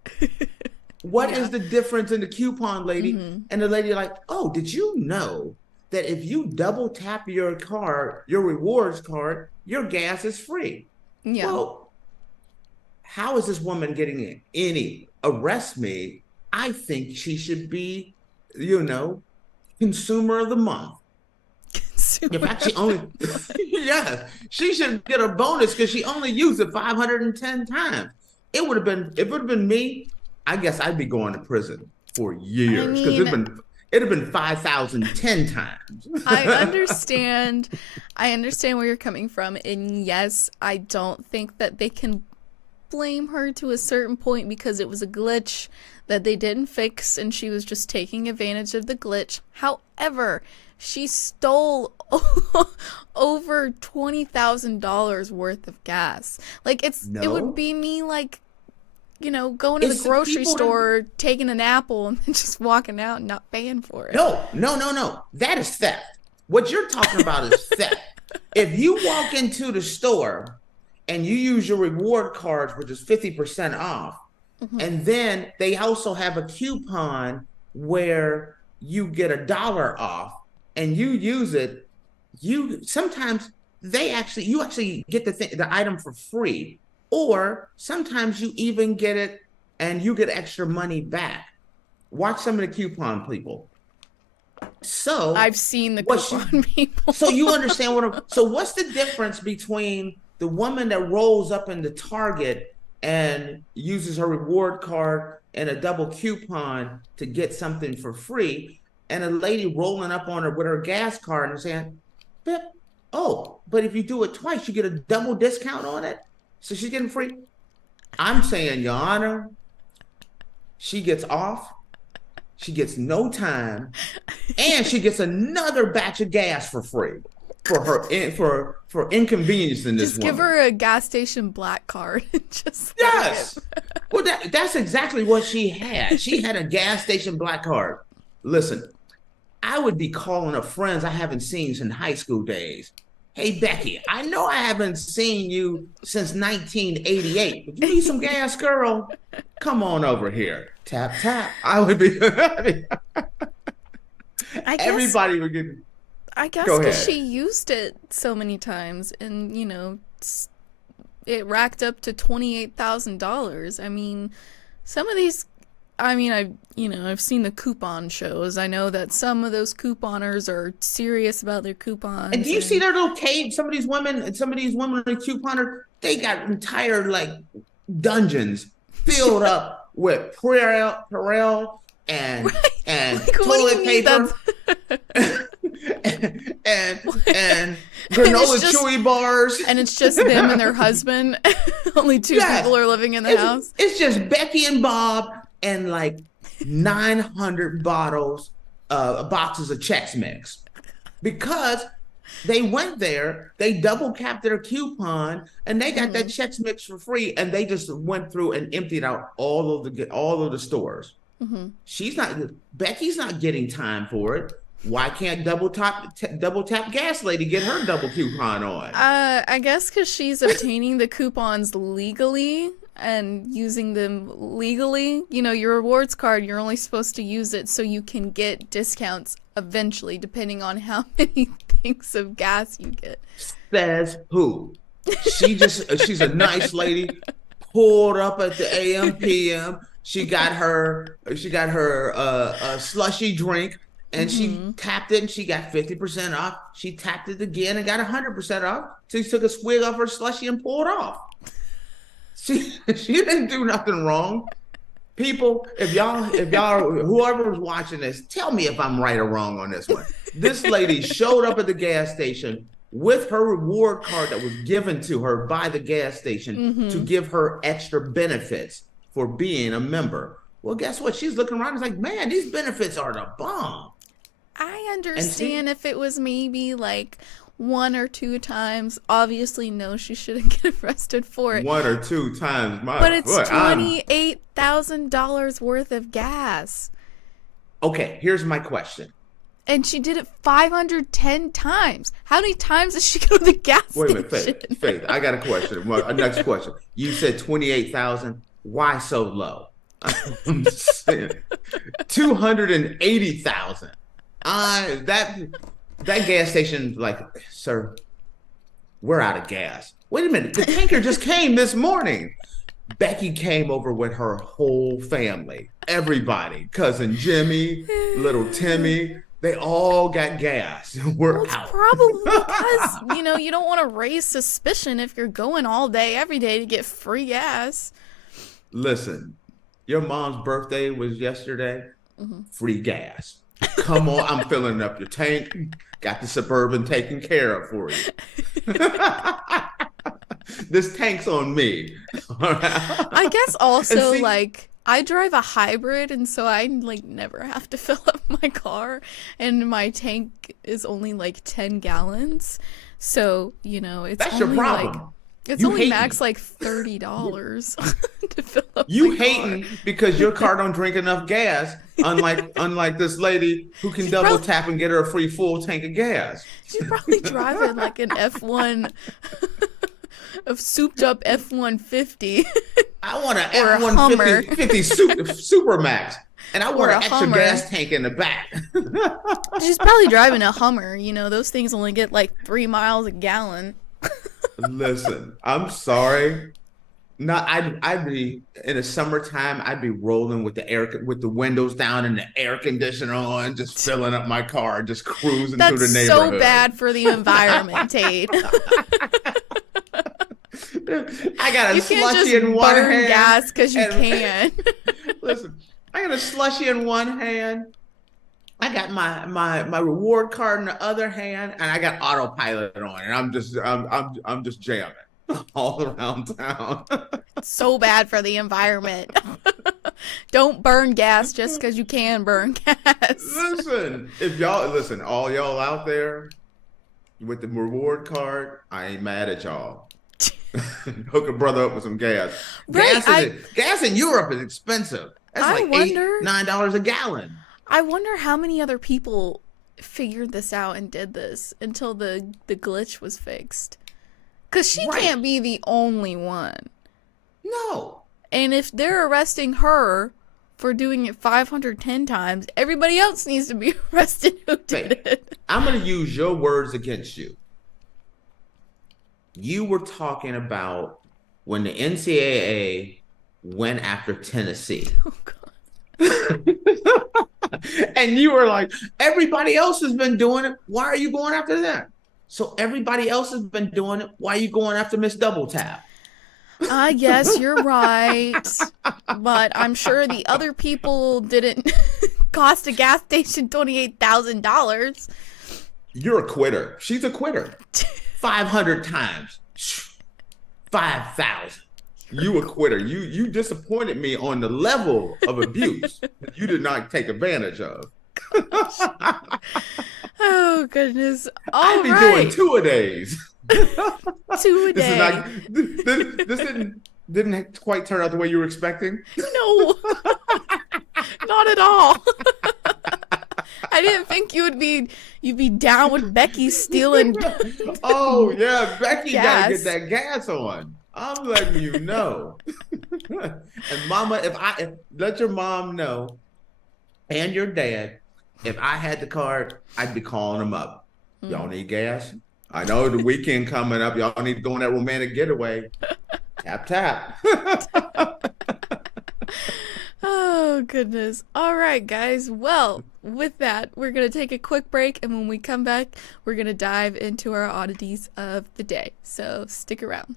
What is the difference in the coupon, lady?" And the lady like, "Oh, did you know that if you double tap your card, your rewards card, your gas is free?" Yeah. Well, how is this woman getting any? Arrest me. I think she should be, consumer of the month. In fact, she only, she should get a bonus because she only used it 510 times. If it would have been me, I guess I'd be going to prison for years because it'd have been 5,010 times. I understand where you're coming from, and yes, I don't think that they can blame her to a certain point because it was a glitch that they didn't fix, and she was just taking advantage of the glitch. However, she stole over $20,000 worth of gas. Like it would be me like, going to the grocery store, taking an apple, and then just walking out and not paying for it. No. That is theft. What you're talking about is theft. If you walk into the store and you use your reward cards, which is 50% off, and then they also have a coupon where you get $1 off, and you use it, sometimes you actually get the item for free. Or sometimes you even get it and you get extra money back. Watch some of the coupon people. So I've seen the coupon people. So you understand so what's the difference between the woman that rolls up into Target and uses her reward card and a double coupon to get something for free, and a lady rolling up on her with her gas card and saying, "Bip, oh, but if you do it twice, you get a double discount on it? So she's getting free." I'm saying, Your Honor, she gets off, she gets no time, and she gets another batch of gas for free for her for inconveniencing this Just woman. give her a gas station black card. Yes. Well, that's exactly what she had. She had a gas station black card. Listen, I would be calling up friends I haven't seen since high school days. "Hey, Becky, I know I haven't seen you since 1988, but you need some gas, girl? Come on over here." Tap, tap. I would be... Everybody would get... I guess because she used it so many times, and, it racked up to $28,000. I mean, some of these... I've seen the coupon shows. I know that some of those couponers are serious about their coupons. And do you see their little cave? Some of these women are couponer. They got entire dungeons filled up with Perel and toilet paper granola just- chewy bars. And it's just them and their husband. Only two Yes. people are living in the house. It's just Becky and Bob and like 900 boxes of Chex Mix. Because they went there, they double capped their coupon, and they got that Chex Mix for free, and they just went through and emptied out all of the stores. Becky's not getting time for it. Why can't double tap gas lady get her double coupon on? I guess because she's obtaining the coupons legally and using them legally. You know, your rewards card, you're only supposed to use it so you can get discounts eventually, depending on how many things of gas you get. Says who? She's a nice lady, pulled up at the AM PM. She got her slushy drink, and she tapped it, and she got 50% off. She tapped it again and got 100% off. So she took a swig of her slushy and pulled off. She didn't do nothing wrong. People, if y'all, whoever was watching this, tell me if I'm right or wrong on this one. This lady showed up at the gas station with her reward card that was given to her by the gas station to give her extra benefits for being a member. Well, guess what? She's looking around and is like, man, these benefits are the bomb. I understand if it was maybe like 1 or 2 times. Obviously, no, she shouldn't get arrested for it. 1 or 2 times, but it's $28,000 worth of gas. Okay, here's my question. And she did it 510 times. How many times does she go to the gas station? Wait a minute, Faith. I got a question. Well, next question. You said 28,000. Why so low? I'm saying 280,000. That gas station, like, sir, we're out of gas. Wait a minute, the tanker just came this morning. Becky came over with her whole family, everybody, cousin Jimmy, little Timmy. They all got gas. We're out. Probably because, you don't want to raise suspicion if you're going all day, every day to get free gas. Listen, your mom's birthday was yesterday. Free gas. Come on, I'm filling up your tank. Got the Suburban taken care of for you. This tank's on me. I guess also, I drive a hybrid, and so I never have to fill up my car, and my tank is only 10 gallons. So, it's That's only your problem. It's you only max $30 to fill up you my hating car. Because your car don't drink enough gas, unlike this lady who can double tap and get her a free full tank of gas. She's probably driving an F1, a souped up F-150. I want an F-150 Super Max, and I want Or an a extra Hummer. gas tank in the back. She's probably driving a Hummer. Those things only get 3 miles a gallon. Listen, I'm sorry. No, I'd be in the summertime. I'd be rolling with the windows down and the air conditioner on, just filling up my car, just cruising through the That's neighborhood. so bad for the environment, Tate. I got a You can't slushy just in one burn hand. gas because you and- can. Listen, I got a slushy in one hand. I got my reward card in the other hand, and I got autopilot on, and I'm just jamming all around town. So bad for the environment. Don't burn gas just because you can burn gas. Listen, all y'all out there with the reward card, I ain't mad at y'all. Hook a brother up with some gas. Right, Gas in Europe is expensive. That's $8-9 a gallon. I wonder how many other people figured this out and did this until the glitch was fixed. Because she can't be the only one. No. And if they're arresting her for doing it 510 times, everybody else needs to be arrested who did it. I'm going to use your words against you. You were talking about when the NCAA went after Tennessee. Oh, God. And you were like, everybody else has been doing it. Why are you going after them? So everybody else has been doing it. Why are you going after Miss Double Tap? Yes, you're right. But I'm sure the other people didn't cost a gas station $28,000. You're a quitter. She's a quitter. 500 times. 5,000. You a quitter. You disappointed me on the level of abuse that you did not take advantage of. Oh, goodness. I'd be doing 2 a days. 2 a day. This didn't quite turn out the way you were expecting. No, not at all. I didn't think you'd be down with Becky stealing. Oh yeah, Becky gas. Gotta get that gas on. I'm letting you know. And Mama, if let your mom know, and your dad, if I had the card, I'd be calling them up. Y'all need gas? I know the weekend coming up. Y'all need to go on that romantic getaway. Tap, tap. Oh, goodness. All right, guys. Well, with that, we're going to take a quick break. And when we come back, we're going to dive into our oddities of the day. So stick around.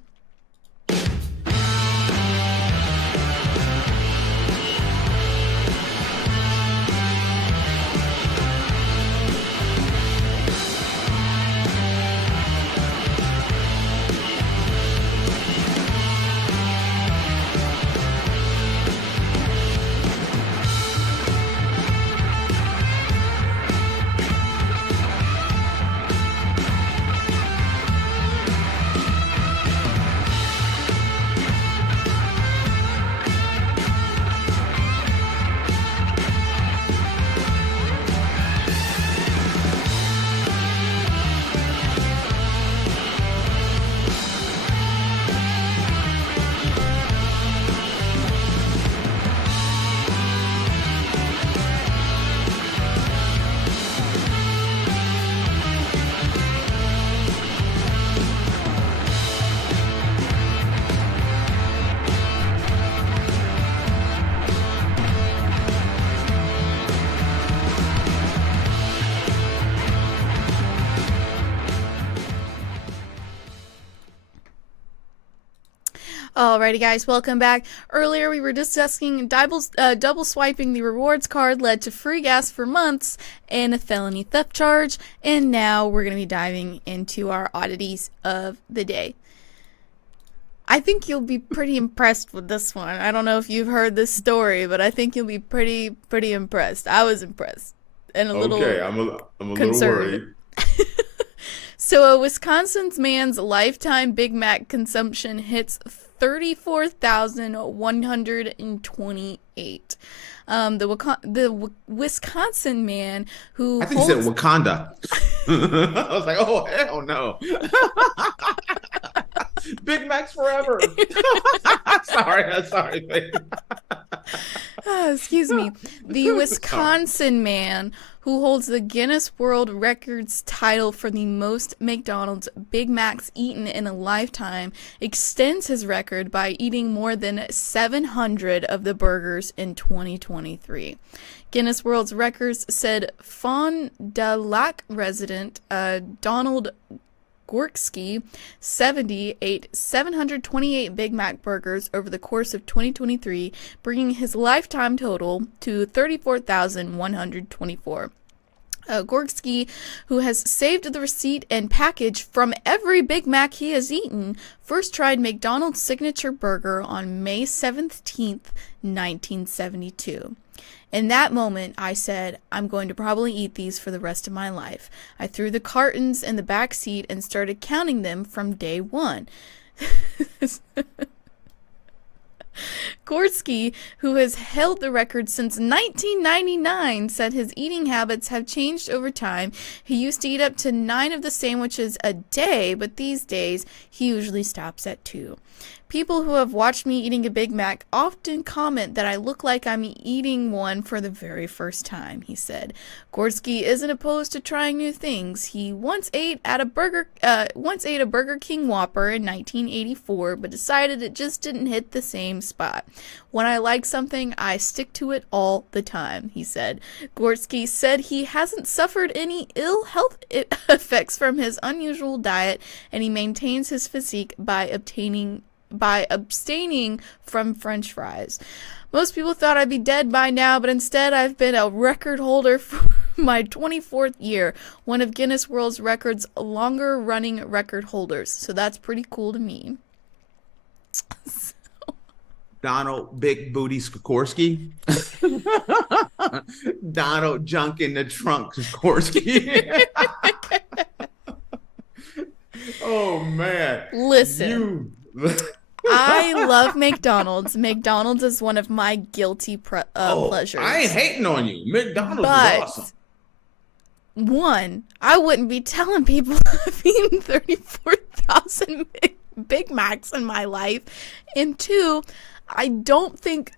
Alrighty, guys, welcome back. Earlier, we were discussing double swiping the rewards card led to free gas for months and a felony theft charge. And now we're going to be diving into our oddities of the day. I think you'll be pretty impressed with this one. I don't know if you've heard this story, but I think you'll be pretty impressed. I was impressed and a little I'm a concerned. little worried. So a Wisconsin man's lifetime Big Mac consumption hits 34,128. The Wisconsin man who I think he said Wakanda. I was like, oh hell no. Big Macs forever. sorry. Excuse me. The Wisconsin man who holds the Guinness World Records title for the most McDonald's Big Macs eaten in a lifetime extends his record by eating more than 700 of the burgers in 2023. Guinness World Records said Fond du Lac resident Donald Gorksky, 70, ate 728 Big Mac burgers over the course of 2023, bringing his lifetime total to 34,124. Gorksky, who has saved the receipt and package from every Big Mac he has eaten, first tried McDonald's signature burger on May 17th, 1972. In that moment, I said, I'm going to probably eat these for the rest of my life. I threw the cartons in the back seat and started counting them from day one. Gorksky, who has held the record since 1999, said his eating habits have changed over time. He used to eat up to 9 of the sandwiches a day, but these days he usually stops at 2. People who have watched me eating a Big Mac often comment that I look like I'm eating one for the very first time, he said. Gorksky isn't opposed to trying new things. He once ate a Burger King Whopper in 1984, but decided it just didn't hit the same spot. When I like something, I stick to it all the time, he said. Gorksky said he hasn't suffered any ill health effects from his unusual diet, and he maintains his physique by abstaining from French fries. Most people thought I'd be dead by now, but instead I've been a record holder for my 24th year, one of Guinness World Records' longer running record holders. So that's pretty cool to me. Donald Big Booty Sikorsky. Donald Junk in the Trunk Sikorsky. Oh, man. Listen. I love McDonald's. McDonald's is one of my guilty pleasures. I ain't hating on you. McDonald's is awesome. One, I wouldn't be telling people I've eaten 34,000 Big Macs in my life. And two, I don't think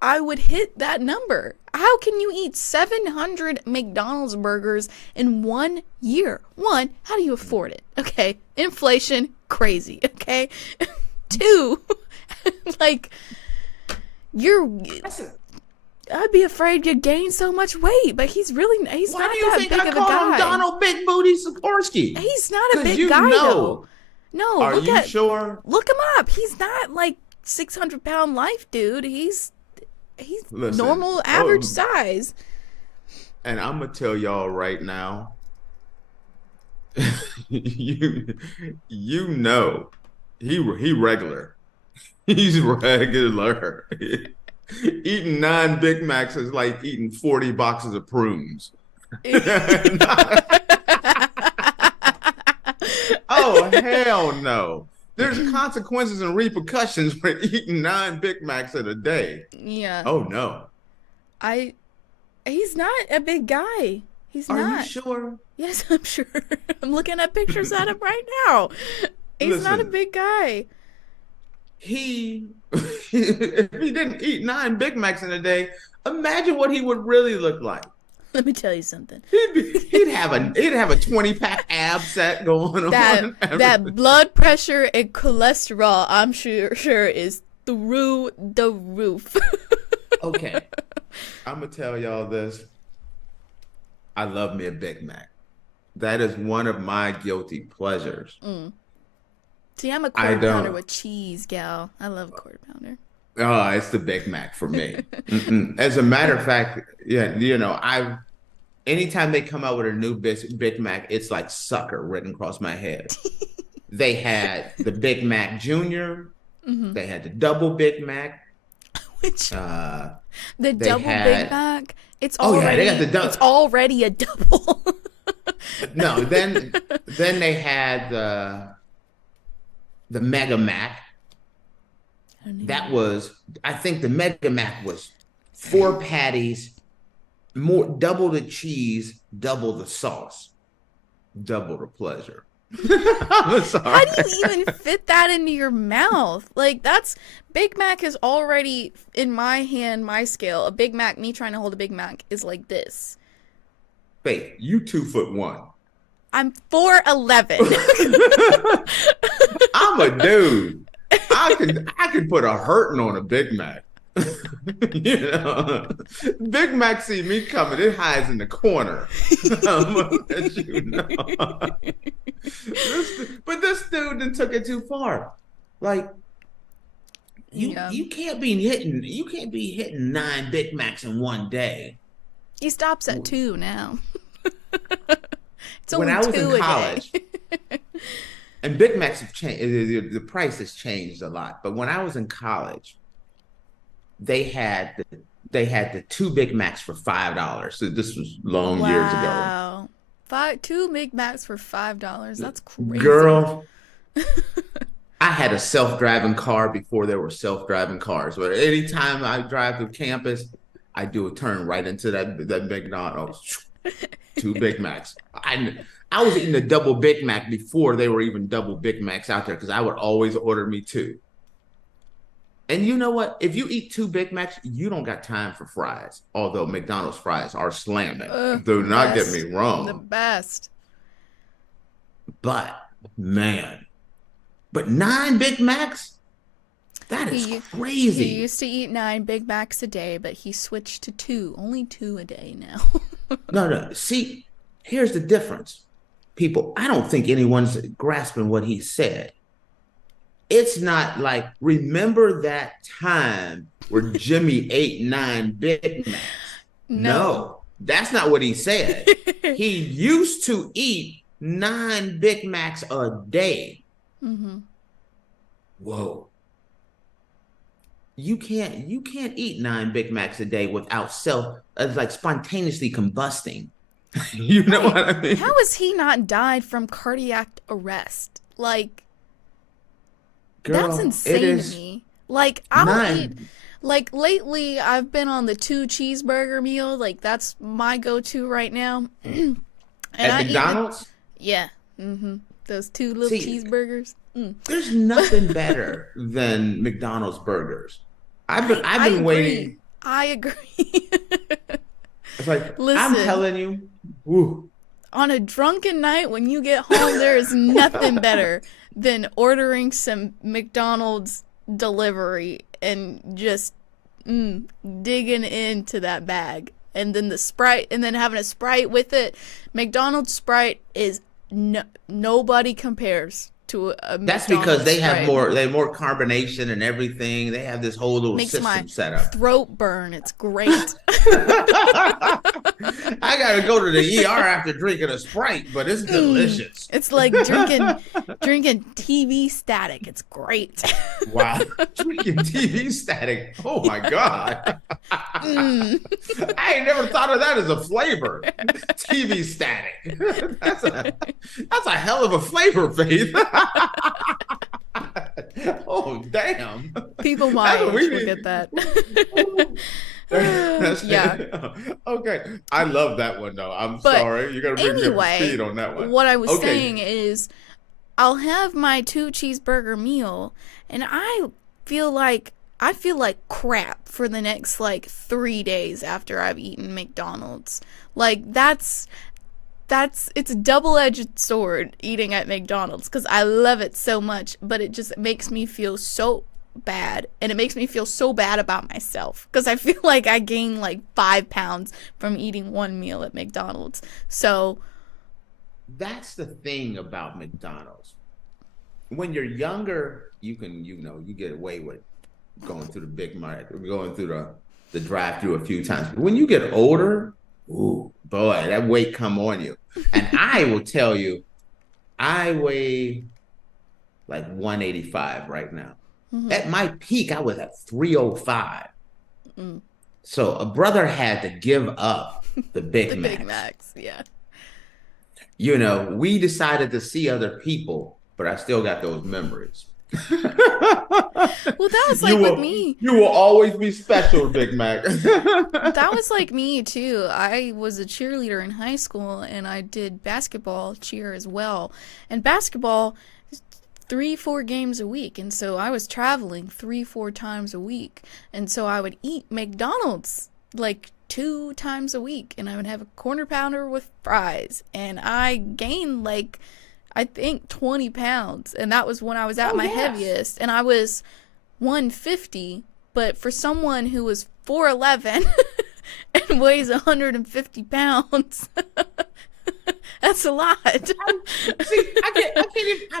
I would hit that number. How can you eat 700 McDonald's burgers in 1 year? One, how do you afford it? Okay, inflation, crazy, okay? Two, like, I'd be afraid you'd gain so much weight, but he's not that big of a guy. Why do you think I call him Donald Big Booty Sikorsky? He's not a big guy, though. No, Are you sure? Look him up. He's not like 600-pound life, dude. He's normal, average size. And I'm gonna tell y'all right now, you know, he regular. He's regular. Eating 9 Big Macs is like eating 40 boxes of prunes. Oh, hell no. There's consequences and repercussions for eating 9 Big Macs in a day. Yeah. Oh, no. He's not a big guy. He's not. Are you sure? Yes, I'm sure. I'm looking at pictures at him right now. He's not a big guy. If he didn't eat 9 Big Macs in a day, imagine what he would really look like. Let me tell you something. He'd have a 20-pack ab set going on. That blood pressure and cholesterol, I'm sure is through the roof. Okay, I'm gonna tell y'all this. I love me a Big Mac. That is one of my guilty pleasures. See, I'm a quarter pounder with cheese, gal. I love a quarter pounder. Oh, it's the Big Mac for me. As a matter of fact, yeah, you know, anytime they come out with a new Big Mac, it's like sucker written across my head. They had the Big Mac Junior. They had the double Big Mac. Which the double Big Mac? It's already a double. No, then they had the Mega Mac. I think the Mega Mac was 4 patties, double the cheese, double the sauce, double the pleasure. I'm sorry. How do you even fit that into your mouth? Like, Big Mac is already, in my hand, my scale. A Big Mac, me trying to hold a Big Mac is like this. Faith, you 2'1". I'm 4'11". I'm a dude. I could put a hurting on a Big Mac. You know, Big Mac see me coming, it hides in the corner. I'm gonna let you know. But this dude then took it too far. Like, you can't be hitting 9 Big Macs in one day. He stops at 2 now. It's when only I was 2 in college, and Big Macs have changed. The price has changed a lot. But when I was in college, they had the 2 Big Macs for $5. So this was long years ago. Wow, 2 Big Macs for $5. That's crazy. Girl, I had a self-driving car before there were self-driving cars. But anytime I drive through campus, I do a turn right into that McDonald's. 2 Big Macs. I was eating a double Big Mac before they were even double Big Macs out there, because I would always order me 2. And you know what? If you eat 2 Big Macs, you don't got time for fries. Although McDonald's fries are slamming. Do not get me wrong. The best. But, man. But 9 Big Macs? That is crazy. He used to eat 9 Big Macs a day, but he switched to 2. Only 2 a day now. No. See, here's the difference. People, I don't think anyone's grasping what he said. It's not like, remember that time where Jimmy ate 9 Big Macs? No. That's not what he said. He used to eat 9 Big Macs a day. Mm-hmm. Whoa. You can't eat 9 Big Macs a day without spontaneously combusting. You know what I mean? How has he not died from cardiac arrest? Like, Girl, that's insane to me. Like, I'll eat. Like, lately, I've been on the 2 cheeseburger meal. Like, that's my go-to right now. And At McDonald's? Yeah. Mm-hmm. Those 2 little cheeseburgers. There's nothing better than McDonald's burgers. I've been waiting. I agree. It's like, Listen, I'm telling you, woo. On a drunken night when you get home, there is nothing better than ordering some McDonald's delivery and just digging into that bag. And then the Sprite, and then having a Sprite with it. McDonald's Sprite is nobody compares to a That's McDonald's because they Sprite. have more carbonation and everything. They have this whole little system set up. Throat burn. It's great. I gotta go to the ER after drinking a Sprite, but it's delicious. It's like drinking TV static. It's great. Wow, drinking TV static. Oh my God. I ain't never thought of that as a flavor. TV static. That's a hell of a flavor, Faith. Oh damn. People my age will get that. Yeah. Okay. I love that one though. I'm sorry. You're gonna bring me up to speed on that one. What I was saying is, I'll have my 2 cheeseburger meal, and I feel like crap for the next 3 days after I've eaten McDonald's. Like it's a double-edged sword eating at McDonald's, because I love it so much, but it just makes me feel so bad, and it makes me feel so bad about myself, because I feel like I gained 5 pounds from eating one meal at McDonald's. So that's the thing about McDonald's. When you're younger, you get away with going through the Big Mac, going through the drive-through a few times. But when you get older, ooh, boy, that weight come on you. And I will tell you, I weigh 185 right now. Mm-hmm. At my peak, I was at 305. So a brother had to give up the Big Macs. Big Macs, yeah. We decided to see other people, but I still got those memories. Well, that was with me. You will always be special, Big Mac. That was like me too. I was a cheerleader in high school, and I did basketball cheer as well. And basketball, 3-4 games a week, and so I was traveling 3-4 times a week, and so I would eat McDonald's 2 times a week, and I would have a quarter pounder with fries, and I gained I think 20 pounds, and that was when I was at my heaviest, and I was 150, but for someone who was 4'11" and weighs 150 pounds, that's a lot. I'm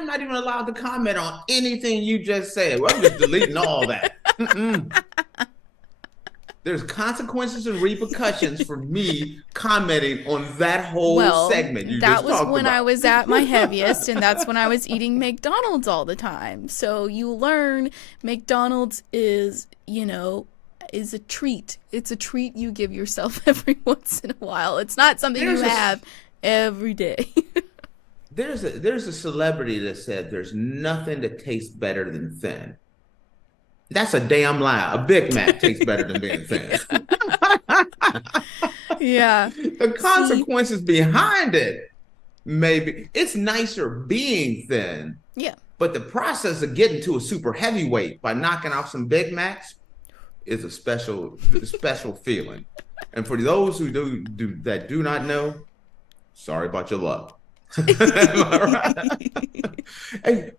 not even allowed to comment on anything you just said. Well, I'm just deleting all that. There's consequences and repercussions for me commenting on that whole segment you just talked about. That was when I was at my heaviest, and that's when I was eating McDonald's all the time. So you learn McDonald's is a treat. It's a treat you give yourself every once in a while. It's not something you have every day. There's a celebrity that said there's nothing that tastes better than thin. That's a damn lie. A Big Mac tastes better than being thin. Yeah. The consequences behind it, maybe. It's nicer being thin. Yeah. But the process of getting to a super heavyweight by knocking off some Big Macs is a special feeling. And for those who do not know, sorry about your luck. and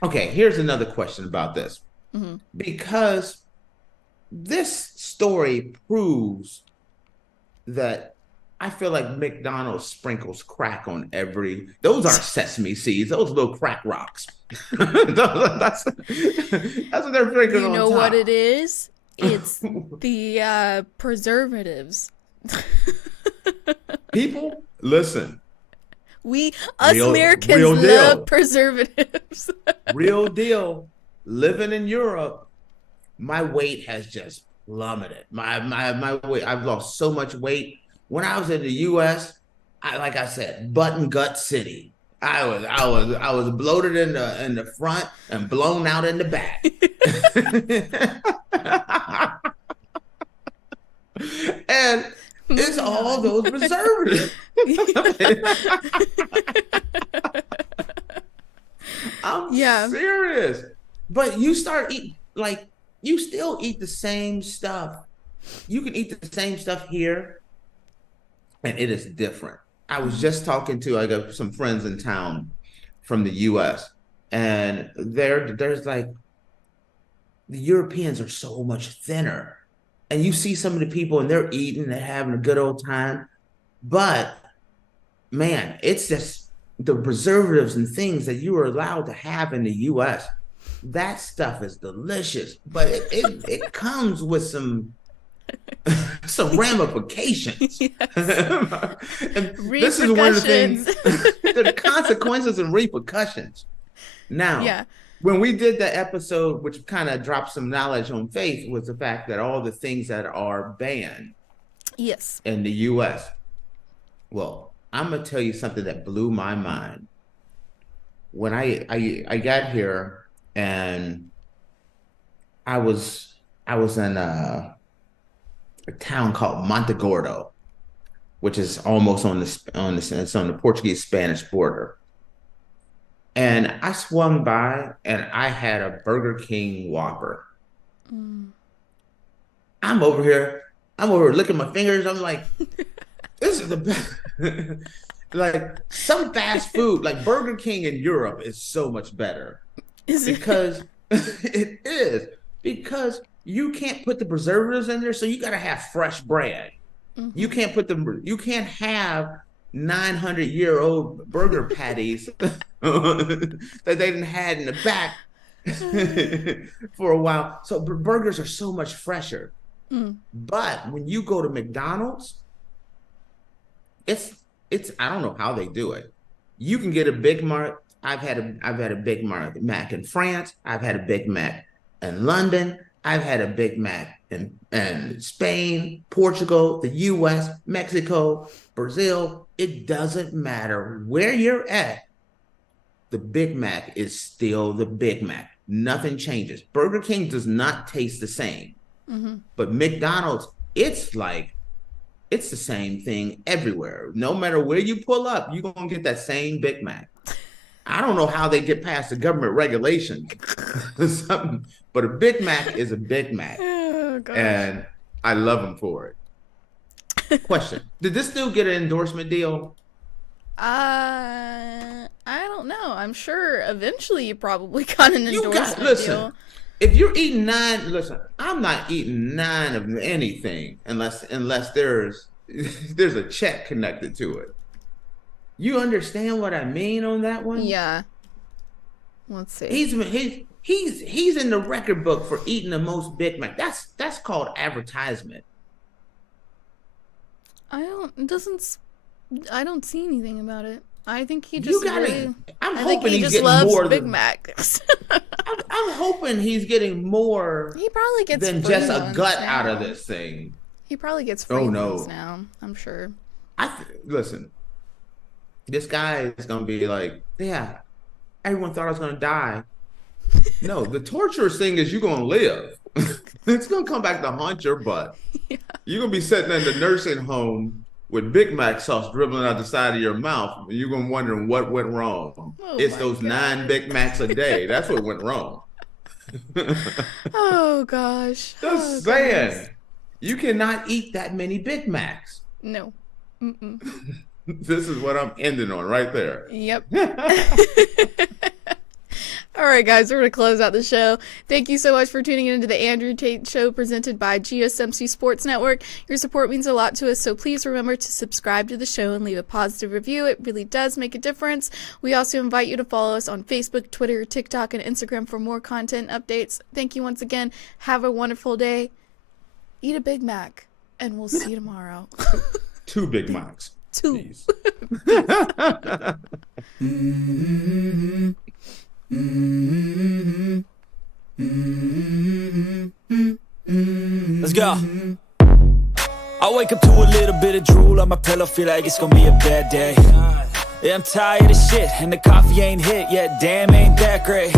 okay, here's another question about this. Mm-hmm. Because this story proves that I feel like McDonald's sprinkles crack on those aren't sesame seeds, those little crack rocks. that's what they're drinking on top. You know what it is? It's the preservatives People, listen. Us Americans real love deal. preservatives. Real deal. Living in Europe, my weight has just plummeted. My weight, I've lost so much weight. When I was in the US, like I said, butt and gut city. I was bloated in the front and blown out in the back. And it's all those preservatives. I'm serious. But you start eating, like, you still eat the same stuff. You can eat the same stuff here, and it is different. I was just talking to, I got some friends in town from the US, and there's like, the Europeans are so much thinner. And you see some of the people and they're eating, they're having a good old time. But man, it's just the preservatives and things that you are allowed to have in the US. That stuff is delicious, but it comes with some ramifications. And this is one of the things, the consequences and repercussions. Now, when we did the episode, which kind of dropped some knowledge on faith, was the fact that all the things that are banned in the US. Well, I'm going to tell you something that blew my mind. When I got here, and I was in a town called Montegordo, which is almost on the Portuguese-Spanish border. And I swung by and I had a Burger King Whopper. I'm over here licking my fingers. I'm like, this is the best. Like, some fast food, like Burger King in Europe is so much better. Because it is. Because you can't put the preservatives in there, so you got to have fresh bread. You can't have 900-year-old burger patties that they didn't had in the back for a while. So burgers are so much fresher. But when you go to McDonald's, it's I don't know how they do it. You can get a Big Mac. I've had a Big Mac in France. I've had a Big Mac in London. I've had a Big Mac in Spain, Portugal, the US, Mexico, Brazil. It doesn't matter where you're at. The Big Mac is still the Big Mac. Nothing changes. Burger King does not taste the same. But McDonald's, it's the same thing everywhere. No matter where you pull up, you're going to get that same Big Mac. I don't know how they get past the government regulations, but a Big Mac is a Big Mac. Oh, and I love them for it. Question: did this still get an endorsement deal? I don't know. I'm sure eventually you probably got an endorsement deal. If you're eating 9, listen, I'm not eating 9 of anything unless there's a check connected to it. You understand what I mean on that one? Yeah. Let's see. He's in the record book for eating the most Big Mac. That's called advertisement. I don't see anything about it. I think he just I'm hoping he's getting loves more Big Macs. I'm hoping he's getting more. He probably gets than free just a ones gut now. out of this thing. He probably gets free ones now. I'm sure. Listen, this guy is gonna be like, yeah, everyone thought I was gonna die. No, the torturous thing is you're gonna live. It's gonna come back to haunt your butt. Yeah. You're gonna be sitting in the nursing home with Big Mac sauce dribbling out the side of your mouth, and you're gonna wondering what went wrong. It's those 9 Big Macs a day. That's what went wrong. Oh gosh. Just saying. Goodness. You cannot eat that many Big Macs. No. This is what I'm ending on right there. Yep. All right, guys, we're going to close out the show. Thank you so much for tuning into the Andrew Tate Show presented by GSMC Sports Network. Your support means a lot to us, so please remember to subscribe to the show and leave a positive review. It really does make a difference. We also invite you to follow us on Facebook, Twitter, TikTok, and Instagram for more content updates. Thank you once again. Have a wonderful day. Eat a Big Mac. And we'll see you tomorrow. 2 Big Macs. 2. Please. Let's go. I wake up to a little bit of drool on my pillow, feel like it's gonna be a bad day. Yeah, I'm tired of shit, and the coffee ain't hit yet, damn, ain't that great.